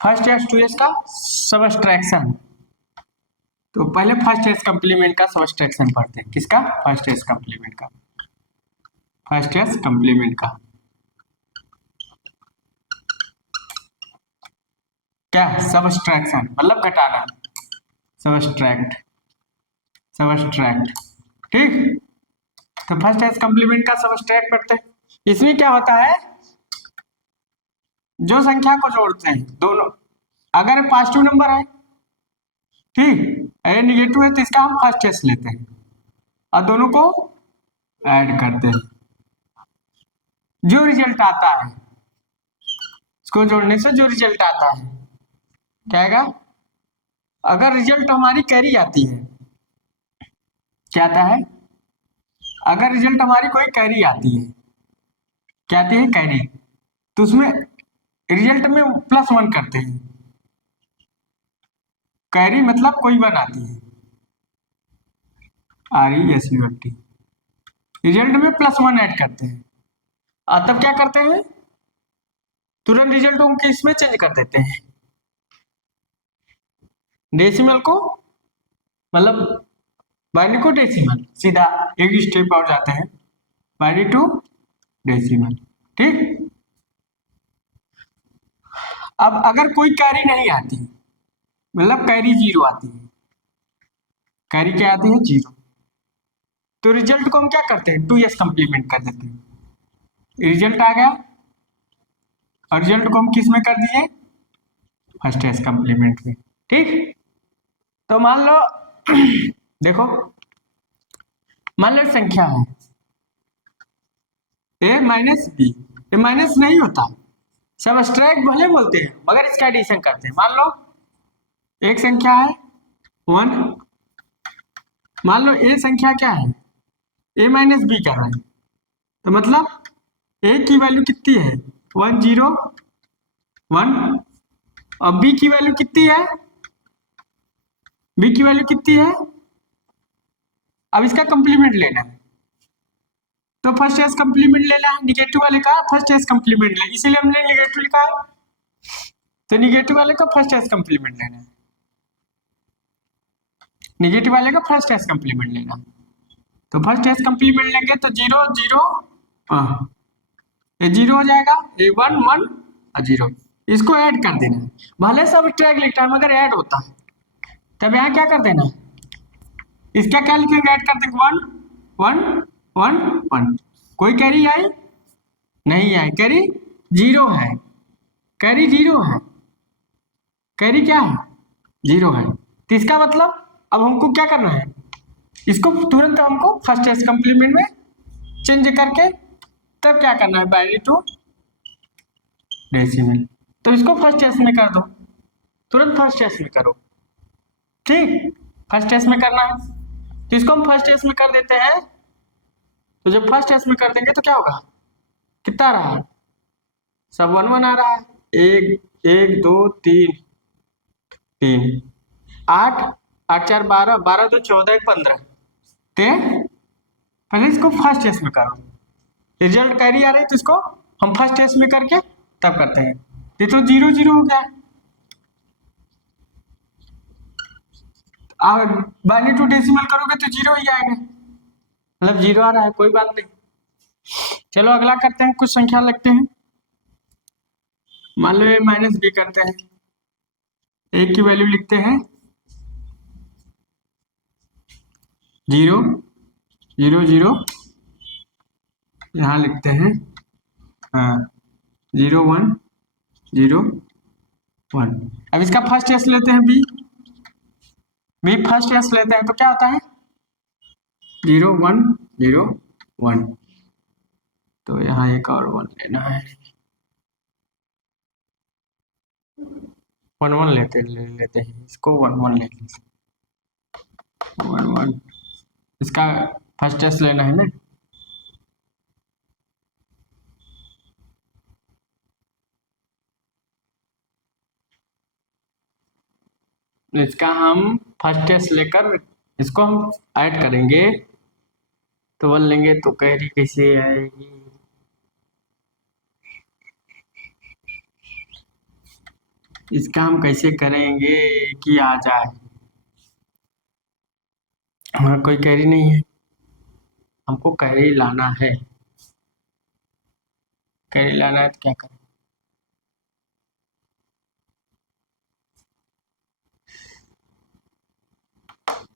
फर्स्ट एस 2s का सबट्रैक्शन, तो पहले फर्स्ट एस कम्प्लीमेंट का सबट्रैक्शन पढ़ते हैं, किसका, फर्स्ट एस कम्प्लीमेंट का क्या सबट्रैक्शन मतलब घटाना, सबट्रैक्ट, ठीक। तो फर्स्ट एस कम्प्लीमेंट का सबट्रैक्ट करते हैं, इसमें क्या होता है, जो संख्या को जोड़ते हैं दोनों, अगर पॉजिटिव नंबर है ठीक, ये निगेटिव है तो इसका हम फर्स्ट एस लेते हैं और दोनों को ऐड करते हैं। जो रिजल्ट आता है, इसको जोड़ने से जो रिजल्ट आता है क्या आएगा? अगर रिजल्ट हमारी कैरी आती है, क्या आता है? अगर रिजल्ट हमारी कोई कैरी आती है, क्या आती है? कैरी। तो उसमें रिजल्ट में +1 करते हैं। कैरी मतलब कोई वन आती है, RESULT। रिजल्ट में +1 ऐड करते हैं और तब क्या करते हैं? तुरंत रिजल्ट को किसमें चेंज कर देते हैं? डेसिमल को, मतलब बाइनरी को डेसिमल, सीधा एक स्टेप और जाते हैं, बाइनरी टू डेसिमल। ठीक, अब अगर कोई कैरी नहीं आती, मतलब कैरी 0 आती है, कैरी क्या आती है? 0। तो रिजल्ट को हम क्या करते हैं? 2s कंप्लीमेंट कर देते हैं। रिजल्ट आ गया और रिजल्ट को हम किस में कर दिए? फर्स्ट एस कंप्लीमेंट में। ठीक, तो मान लो देखो, मान लो संख्या है a-b। ये माइनस नहीं होता, सबट्रैक्ट भले बोलते हैं मगर इसका एडिशन करते हैं। मान लो एक संख्या है 1, मान लो ए संख्या क्या है? a-b कर रहा है, तो मतलब ए की वैल्यू कितनी है? 1 0 1। और बी की वैल्यू कितनी है? बी की वैल्यू कितनी है? अब इसका कंप्लीमेंट लेना है, तो फर्स्ट एस कंप्लीमेंट लेना है। निगेटिव वाले का फर्स्ट एस कंप्लीमेंट लेना, इसीलिए हमने निगेटिव लिखा है। तो निगेटिव वाले का फर्स्ट एस कंप्लीमेंट लेना है, निगेटिव वाले का फर्स्ट एस कंप्लीमेंट लेना। तो फर्स्ट एस कंप्लीमेंट लेंगे तो 0 0, ये 0 हो जाएगा, ये 1 1 और 0। इसको ऐड कर देना है, भले सब ट्रैक लिखता है मगर ऐड होता है। तब यहाँ क्या कर देना है? इसका क्या लिखेंगे? ऐड कर देंगे 1 1 1 1। कोई कैरी आई? नहीं आई, कैरी 0 है, कैरी 0 है, कैरी क्या है? 0 है। तो इसका मतलब अब हमको क्या करना है? इसको तुरंत हमको फर्स्ट एस कंप्लीमेंट में चेंज करके तब क्या करना है? Binary to decimal. तो इसको फर्स्ट एस में कर दो, तुरंत फर्स्ट एस में करो। ठीक, फर्स्ट एस में करना है तो इसको हम फर्स्ट एस में कर देते हैं। तो जब फर्स्ट एस में कर देंगे तो क्या होगा? कितना रहा? सब 1 1 आ रहा है। 1 1 2 3 3 8 8 4 12 12 2 14 15। ते पहले इसको फर्स्ट एस में करो, रिजल्ट कैरी आ रही तो इसको हम फर्स्ट एस में करके तब करते हैं। ये तो 0 0 हो गया, और बाइनरी टू डेसिमल करोगे तो 0 ही आएगा, मतलब 0 आ रहा है, कोई बात नहीं। चलो अगला करते हैं, कुछ संख्या लिखते हैं। मान लो -b करते हैं, a की वैल्यू लिखते हैं 0 0 0, यहाँ लिखते हैं 0 1 0 1। अब इसका फर्स्ट एस लेते हैं बी फर्स्ट एस लेते हैं तो क्या होता है? 0 1 0 1। तो यहाँ एक और 1 लेना है, 1 1 लेते हैं इसको, 1 1 ले लेते हैं 1 1। इसका फर्स्ट एस लेना है ना, इसका हम फर्स्ट एस लेकर इसको हम ऐड करेंगे तो 1 लेंगे तो कैरी कैसे आएगी? इसका हम कैसे करेंगे कि आ जाए? हमारा कोई कैरी नहीं है, हमको कैरी लाना है। कैरी लाना है तो क्या करें?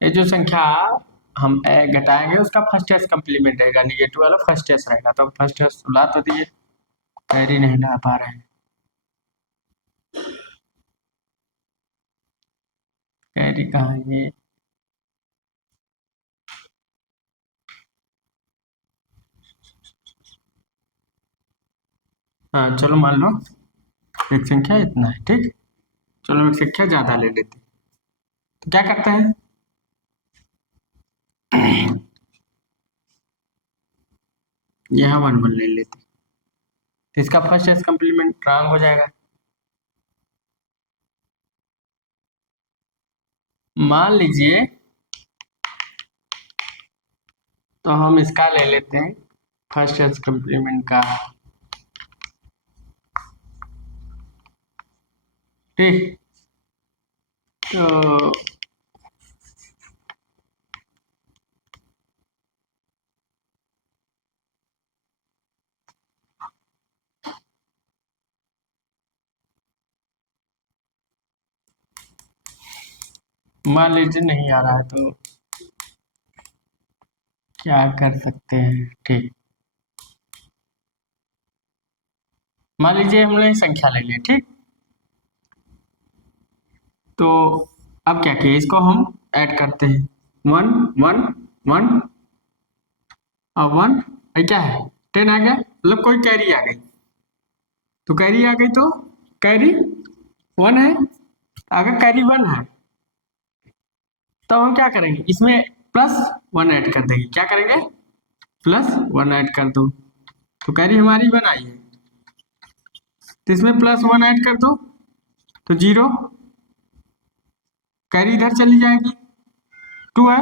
ये जो संख्या हम घटाएंगे उसका फर्स्ट एस कंप्लीमेंट रहेगा, निगेटिव वाला फर्स्ट एस रहेगा। तो फर्स्ट एस ला तो दिए, कैरी नहीं ला पा रहे हैं, कैरी कैरी कहाँ है ये? हाँ चलो मान लो एक संख्या इतना है, ठीक। चलो एक संख्या ज्यादा ले लेते, तो क्या करते हैं, यहाँ 1 1 ले लेते, तो इसका फर्स्ट एस कंप्लीमेंट रॉन्ग हो जाएगा। मान लीजिए तो हम इसका ले लेते हैं फर्स्ट एस कंप्लीमेंट का, ठीक। तो मान लीजिए नहीं आ रहा है तो क्या कर सकते हैं, ठीक। मान लीजिए हमने संख्या ले ली, ठीक। तो अब क्या किया, इसको हम ऐड करते हैं, 1 1 1 और 1, क्या है 10 आ गया, मतलब कोई कैरी आ गई, तो कैरी आ गई तो कैरी 1 है। अगर कैरी 1 है तो हम क्या करेंगे, इसमें प्लस 1 ऐड कर देंगे, क्या करेंगे प्लस 1 ऐड कर दो, तो कैरी हमारी 1 आई है, तो इसमें प्लस 1 ऐड कर दो तो 0, कैरी इधर चली जाएगी, 2 है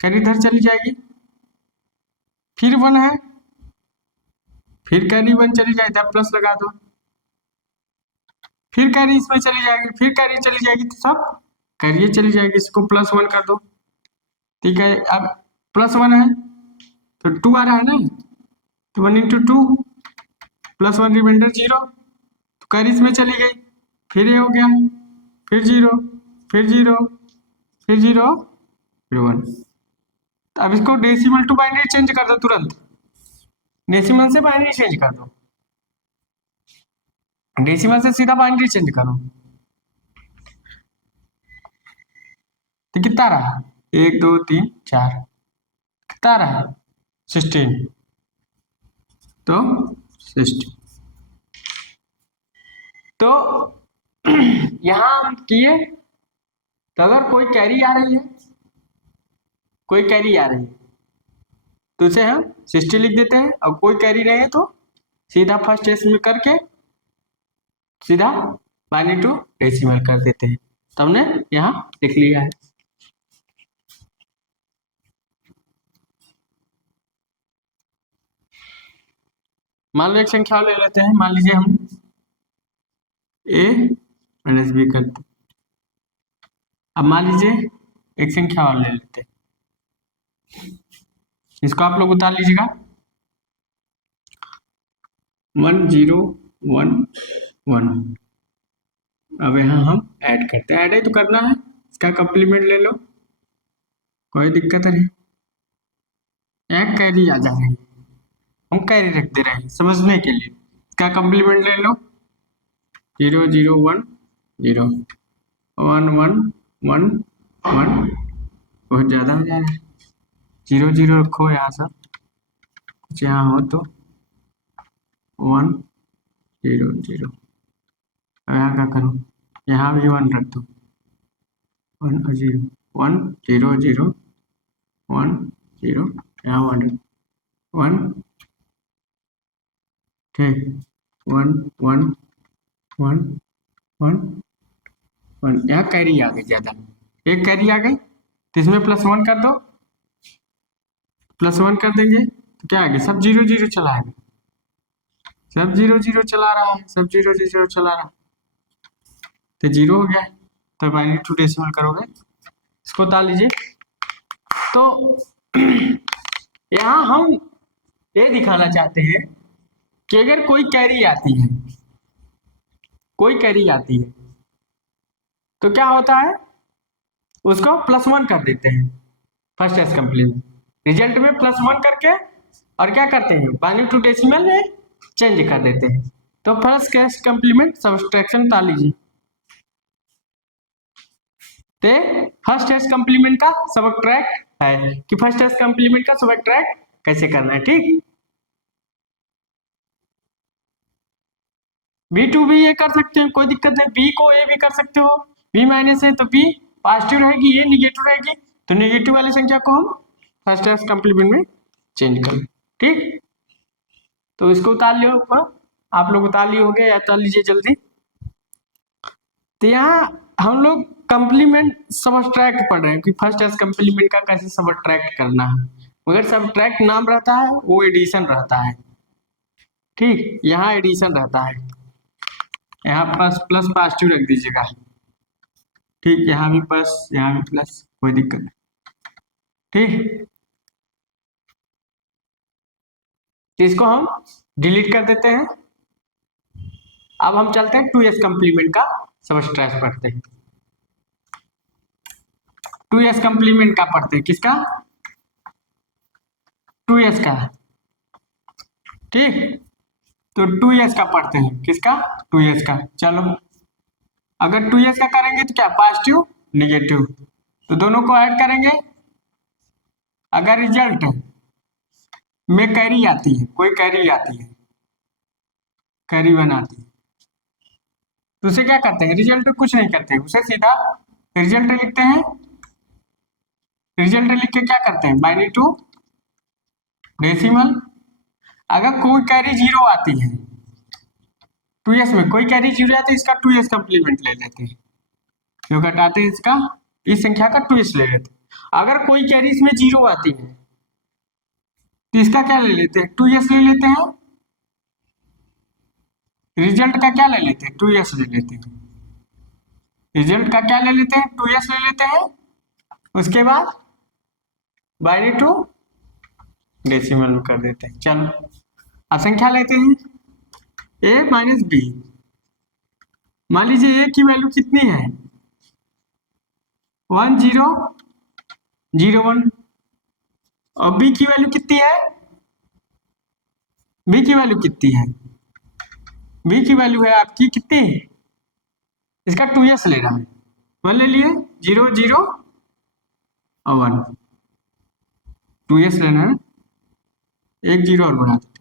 कैरी इधर चली जाएगी, फिर 1 है, फिर कैरी 1 चली जाएगी, इधर प्लस लगा दो, फिर कैरी इसमें चली जाएगी, फिर कैरी चली जाएगी, तो सब कैरी चली जाएगी, इसको प्लस 1 कर दो, ठीक है। अब प्लस 1 है तो 2 आ रहा है ना, तो 1 इंटू 2 प्लस 1 रिमाइंडर 0, तो कैरी इसमें चली गई, फिर ये हो गया, फिर 0 फिर 0 फिर 0 फिर 1। तो अब इसको डेसिमल टू बाइनरी चेंज कर दो, तुरंत डेसिमल से बाइनरी चेंज कर दो, डेसिमल से सीधा बाइनरी चेंज करो, तो कितना रहा 1 2 3 4, कितना रहा 16, तो 16। तो यहां हम किए, तो अगर कोई कैरी आ रही है, कोई कैरी आ रही है तो उसे हम 60 लिख देते हैं, और कोई कैरी नहीं है तो सीधा फर्स्ट एस में करके सीधा बाइनरी टू डेसिमल कर देते हैं, तो हमने यहाँ लिख लिया है। मान लो एक संख्या ले लेते हैं, मान लीजिए हम a माइनस बी करते, अब मान लीजिए एक संख्या और ले लेते हैं, इसको आप लोग उतार लीजिएगा, 1 0 1 1। अब यहाँ हम ऐड करते हैं, ऐड ही तो करना है, इसका कंप्लीमेंट ले लो, कोई दिक्कत नहीं, एक कैरी आ जा रही है, हम कैरी रख दे रहे हैं समझने के लिए, इसका कंप्लीमेंट ले लो, 0 0 1 0 1 1 1 1, बहुत ज़्यादा हो जा रहा है, 0 0 रखो यहाँ सब कुछ, यहाँ हो तो 1 0 0, अब यहाँ क्या करूँ, यहाँ भी 1 रख दो, 1 और 0 1 0 0 1 0, यहाँ 1 1, ठीक 1 1 1 1 1, यहाँ कैरी आ गई ज़्यादा, एक कैरी आ गई, तो इसमें प्लस 1 कर दो, प्लस 1 कर देंगे तो क्या आ गया, सब 0 0 चलाएंगे, सब 0 0 चला रहा है, सब 0 0 चला रहा है, तो 0 हो गया, तो बाइनरी टू डेसिमल करोगे, इसको उतार लीजिए। तो यहाँ हम ये दिखाना चाहते हैं कि अगर कोई कैरी आती है, कोई कैरी आती है तो क्या होता है, उसको प्लस 1 कर देते हैं फर्स्ट एस कंप्लीमेंट, रिजल्ट में प्लस 1 करके और क्या करते हैं बाइनरी टू डेसिमल में चेंज कर देते हैं, तो फर्स्ट एस कंप्लीमेंट सब्सट्रैक्शन उतार लीजिए। तो फर्स्ट एस कम्प्लीमेंट का सबट्रैक्ट है कि फर्स्ट एस कम्प्लीमेंट का सबट्रैक्ट कैसे करना है। ठीक, बी टू भी ये कर सकते हो, कोई दिक्कत नहीं, बी को ए भी कर सकते हो, बी माइनस है तो बी पॉजिटिव रहेगी, ये निगेटिव रहेगी, तो निगेटिव वाली संख्या को हम फर्स्ट एस कम्प्लीमेंट में चेंज कर। ठीक, तो इसको उतार लियो ऊपर, आप लोग उतार लिए होंगे या उतार लीजिए जल्दी। तो यहाँ हम लोग कम्प्लीमेंट सबट्रैक्ट पढ़ रहे हैं कि फर्स्ट एस कम्प्लीमेंट का कैसे सबट्रैक्ट करना है, मगर सबट्रैक्ट नाम रहता है वो एडिशन रहता है। ठीक, यहाँ एडिशन रहता है, यहाँ प्लस प्लस पॉजिटिव रख दीजिएगा। ठीक, यहाँ भी प्लस यहाँ भी प्लस, कोई दिक्कत नहीं। ठीक, तो इसको हम डिलीट कर देते हैं। अब हम चलते हैं टू एस कम्प्लीमेंट का सबट्रैक्ट पढ़ते हैं। टू एस कम्प्लीमेंट का पढ़ते हैं, किसका, टू एस का। ठीक, तो टू एस का पढ़ते हैं, किसका, टू एस का। चलो, अगर टू एस का करेंगे तो क्या, पॉजिटिव निगेटिव, तो दोनों को ऐड करेंगे। अगर रिजल्ट में कैरी आती है, कोई कैरी आती है, कैरी वन आती है, तो उसे क्या करते हैं, रिजल्ट कुछ नहीं करते, उसे सीधा रिजल्ट लिखते हैं। रिजल्ट लिख के क्या करते हैं, बाइनरी टू डेसिमल। अगर कोई कैरी जीरो आती है टू एस में, कोई कैरी जीरो आती है, इसका टू एस कम्प्लीमेंट ले लेते हैं, जो घटाते हैं इसका, इस संख्या का टू एस ले लेते हैं। अगर कोई कैरी इसमें जीरो आती है तो इसका क्या ले लेते हैं, टू एस ले लेते हैं। रिजल्ट का क्या ले लेते हैं, टू एस ले लेते हैं। रिजल्ट का क्या ले लेते हैं, टू एस ले लेते हैं। उसके बाद बाइनरी टू डेसिमल में कर देते हैं। चलो, अब संख्या लेते हैं, ए माइनस बी। मान लीजिए ए की वैल्यू कितनी है, 1001, और बी की वैल्यू कितनी है, बी की वैल्यू कितनी है, बी की वैल्यू है आपकी कितनी, इसका टू एस लेना है। मान ले लिए 0 0 और 1, टू एस लेना है, एक जीरो और बढ़ा देते,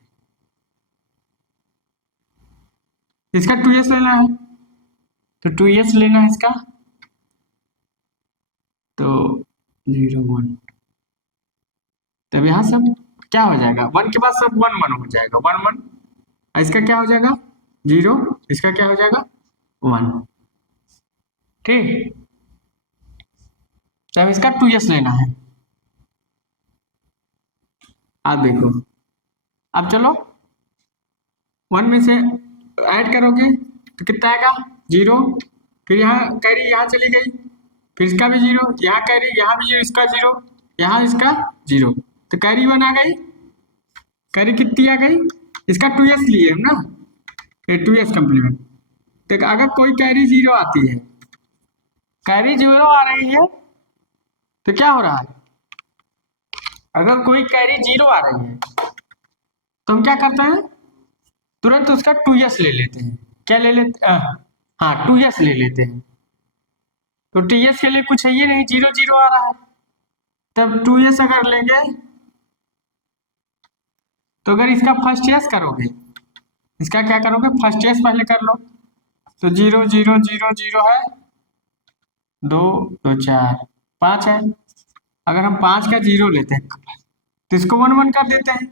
इसका टू एस लेना है, तो टू एस लेना है इसका, तो 0 1, तब यहाँ सब क्या हो जाएगा, वन के बाद सब 1 1 हो जाएगा, 1 1, इसका क्या हो जाएगा 0, इसका क्या हो जाएगा 1। ठीक, तब इसका टू एस लेना है। आप देखो, अब चलो 1 में से ऐड करोगे तो कितना आएगा 0, फिर यहाँ कैरी यहाँ चली गई, फिर इसका भी 0, यहाँ कैरी यहाँ भी 0, इसका 0, यहाँ इसका 0, तो कैरी 1 आ गई। कैरी कितनी आ गई, इसका टू एस लिए हम ना, ये टू एस कम्प्लीमेंट। तो अगर कोई कैरी 0 आती है, कैरी 0 आ रही है, तो क्या हो रहा है, अगर कोई कैरी 0 आ रही है तो हम क्या करते हैं, तुरंत उसका टू एस ले लेते हैं। क्या ले लेते, हाँ टू एस ले लेते हैं। तो टी एस के लिए कुछ है ये नहीं, 0 0 आ रहा है, तब टू एस अगर लेंगे तो अगर इसका फर्स्ट एस करोगे, इसका क्या करोगे, फर्स्ट एस पहले कर लो, तो 0 0 0 0 है, 2 2 4 5 है। अगर हम 5 का 0 लेते हैं तो इसको 1 1 कर देते हैं,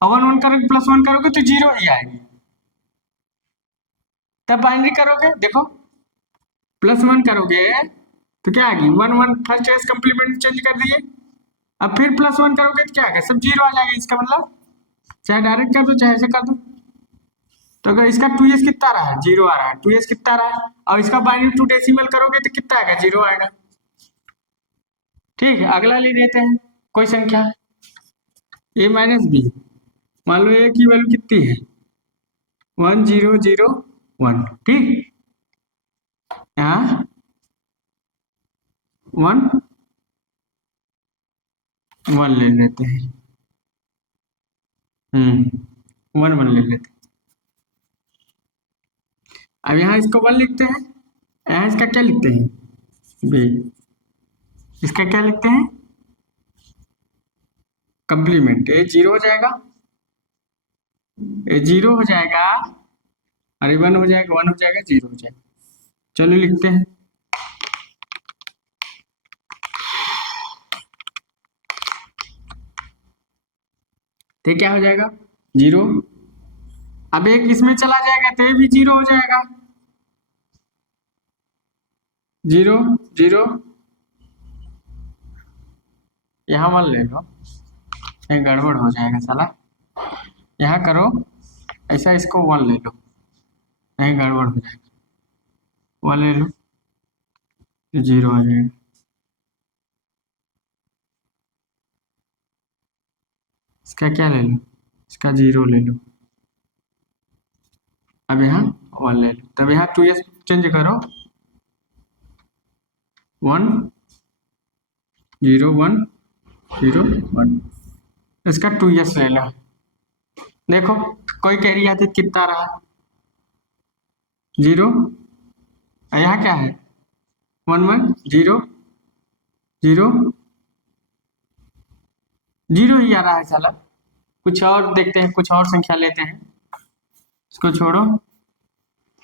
और 1 1 करोगे प्लस 1 करोगे तो 0 ही आएगी। तब बाइनरी करोगे, देखो प्लस 1 करोगे तो क्या आएगी 1 1, फर्स्ट एस कम्प्लीमेंट चेंज कर दिए। अब फिर प्लस 1 करोगे तो क्या आएगा, सब 0 आ जाएगा, इसका मतलब चाहे डायरेक्ट कर दो चाहे ऐसे कर दो। तो अगर इसका टू एस कितना रहा है, 0 आ रहा है, टू एस कितना रहा है, और इसका बाइनरी टू डेसिमल करोगे तो कितना आएगा, 0 आएगा। ठीक है, अगला ले लेते हैं कोई संख्या ए माइनस बी। मान लो ए की वैल्यू कितनी है 1 0 0 1। ठीक, यहाँ 1 1 ले लेते हैं, 1 1 ले लेते हैं। अब यहाँ इसको 1 लिखते हैं, यहाँ इसका क्या लिखते हैं बी। इसका क्या लिखते हैं, कंप्लीमेंट। ये जीरो हो जाएगा, ये जीरो हो जाएगा, अरे वन हो जाएगा, वन हो जाएगा, जीरो हो जाएगा। चलो लिखते हैं, तो क्या हो जाएगा, जीरो। अब एक इसमें चला जाएगा तो ये भी जीरो हो जाएगा, जीरो जीरो। यहाँ वन ले लो, नहीं गड़बड़ हो जाएगा साला। यहाँ करो ऐसा, इसको वन ले लो, नहीं गड़बड़ हो जाएगा, वन ले लो तो जीरो आ जाएगा। इसका क्या ले लो, इसका जीरो ले लो। अब यहाँ वन ले लो, तब यहाँ 2s चेंज करो, one zero one zero one. इसका 2s ले लो, देखो कोई कैरी आती कितना रहा, जीरो। यहाँ क्या है, one one zero zero, zero ही आ रहा है साला। कुछ और देखते हैं, कुछ और संख्या लेते हैं, इसको छोड़ो,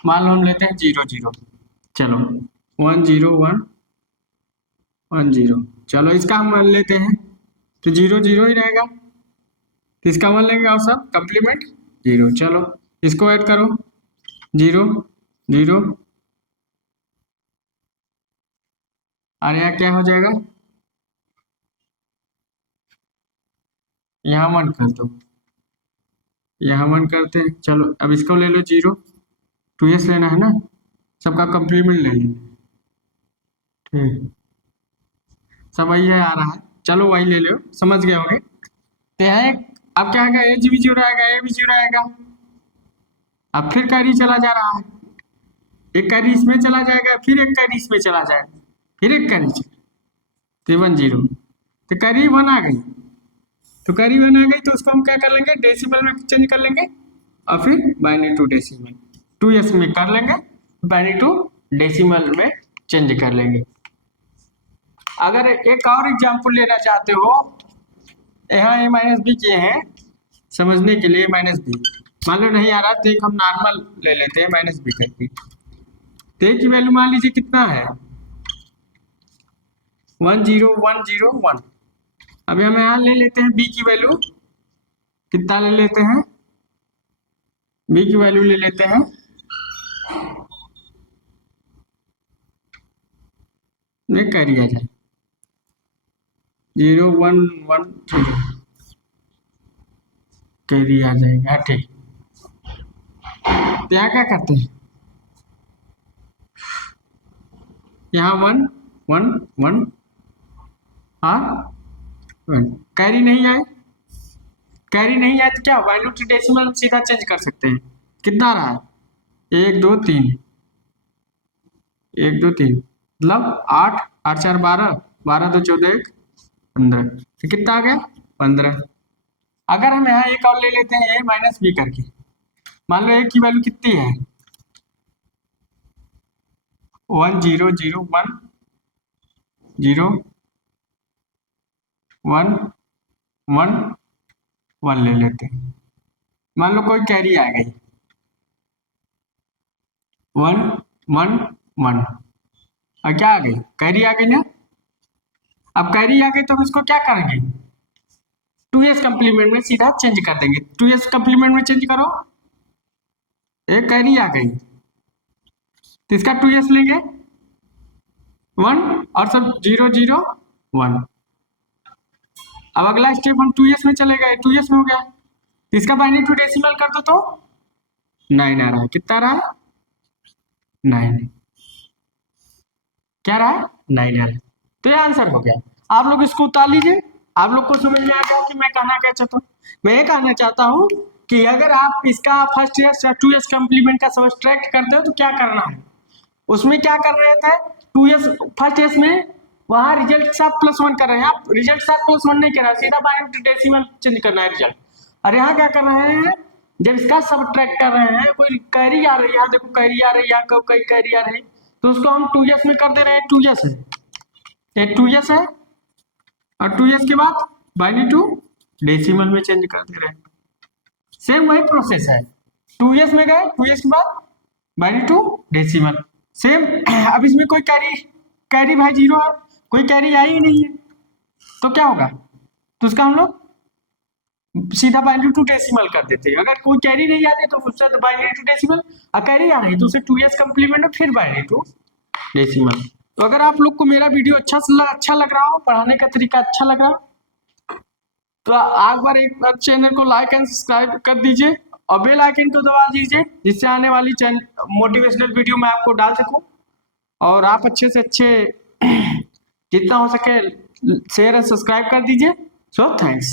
मान लो हम लेते हैं जीरो जीरो। चलो one zero one one zero, चलो इसका हम मान लेते हैं तो जीरो जीरो ही रहेगा, तो इसका वन लेंगे और सब कंप्लीमेंट जीरो। चलो इसको ऐड करो, जीरो जीरो, और यहाँ क्या हो जाएगा, यहाँ वन कर दो, यहाँ वन करते हैं। चलो अब इसको ले लो जीरो, 2s लेना है ना, सबका कंप्लीमेंट ले लेना, ठीक सब वही है आ रहा है। चलो वही ले लो, समझ गए होंगे। तो यहाँ एक, अब क्या आएगा, एज भी जीरो आएगा, ए भी जीरो आएगा। अब फिर कैरी चला जा रहा है, एक कैरी इसमें चला जाएगा, फिर एक कैरी इसमें चला जाएगा, फिर एक कैरी चला, तो वन जीरो, तो कैरी वन आ गई। तो कैरी वन आ गई तो उसको हम क्या कर लेंगे, डेसिमल में चेंज कर लेंगे, और फिर बाइनरी टू डेसिमल, 2s में कर लेंगे, बाइनरी टू डेसिमल में चेंज कर लेंगे। अगर एक और एग्जाम्पल लेना चाहते हो, यहाँ ए माइनस बी किए हैं समझने के लिए, माइनस बी मान लो नहीं आ रहा तो एक हम नॉर्मल ले लेते हैं माइनस बी करके। तो ए की वैल्यू मान लीजिए कितना है, one zero one zero one. अब हम यहाँ ले लेते हैं बी की वैल्यू, कितना ले लेते हैं, बी की वैल्यू ले लेते हैं, नहीं कैरी आ जाए, zero one one zero, carry आ जाएगा, ठीक। तो यहाँ क्या करते हैं, यहाँ वन वन वन, हाँ वन, कैरी नहीं आए, कैरी नहीं आए तो क्या वैल्यू टू डेसिमल सीधा चेंज कर सकते हैं। कितना रहा, एक दो तीन, एक दो तीन मतलब आठ, आठ चार बारह, बारह दो चौदह, एक 15, तो कितना आ गया 15। अगर हम यहाँ एक और ले लेते हैं ए माइनस बी करके, मान लो ए की वैल्यू कितनी है, one zero zero one zero one one one ले लेते हैं। मान लो कोई कैरी आ गई, वन वन वन, और क्या आ गई, कैरी आ गई ना। अब कैरी आ गई तो हम इसको क्या करेंगे, 2s कंप्लीमेंट में सीधा चेंज कर देंगे, 2s कंप्लीमेंट में चेंज करो, एक कैरी आ गई तो इसका 2s लेंगे, वन, और सब जीरो जीरो वन। अब अगला स्टेप हम 2s में चले गए, 2s में हो गया, तो इसका बाइनरी टू डेसिमल कर दो तो 9 आ रहा है, कितना रहा, 9, क्या रहा, 9 आ रहा है। तो ये आंसर हो गया। आप लोग इसको उतार लीजिए, आप लोग को समझ में आ गया कि मैं कहना क्या चाहता हूँ। मैं ये कहना चाहता हूँ कि अगर आप इसका फर्स्ट एस या 2s कंप्लीमेंट का सब्सट्रैक्ट करते हो तो क्या करना है, उसमें क्या कर रहे थे, 2s फर्स्ट एस में वहां रिजल्ट के साथ +1 कर रहे हैं, आप रिजल्ट के साथ +1 नहीं कर रहे हैं, सीधा बाइनरी टू डेसिमल चेंज करना है रिजल्ट। और यहाँ क्या कर रहे हैं, जब इसका सब्ट्रैक्ट कर रहे हैं, कोई कैरी आ रही है, देखो कैरी आ रही है, कोई कैरी आ रही है, तो उसको हम 2s में कर दे रहे हैं, 2s है, ये 2s है और 2s के बाद बाइनरी टू डेसिमल में चेंज कर दे रहे हैं। सेम वही प्रोसेस है, 2s में गए, 2s के बाद बाइनरी टू डेसिमल सेम। अब इसमें कोई कैरी कैरी भाई 0 है, कोई कैरी आई ही नहीं है, तो क्या होगा, तो उसका हम लोग सीधा बाइनरी टू डेसिमल कर देते हैं। अगर कोई कैरी नहीं आती तो उससे तो बाइनरी टू डेसिमल, और कैरी आ रही तो उसे 2s कंप्लीमेंट फिर बाइनरी टू डेसिमल। तो अगर आप लोग को मेरा वीडियो अच्छा लग रहा हो, पढ़ाने का तरीका अच्छा लग रहा हो, तो एक बार चैनल को लाइक एंड सब्सक्राइब कर दीजिए और बेल आइकन को दबा दीजिए, जिससे आने वाली मोटिवेशनल वीडियो मैं आपको डाल सकूं और आप अच्छे से अच्छे जितना हो सके शेयर एंड सब्सक्राइब कर दीजिए। So thanks.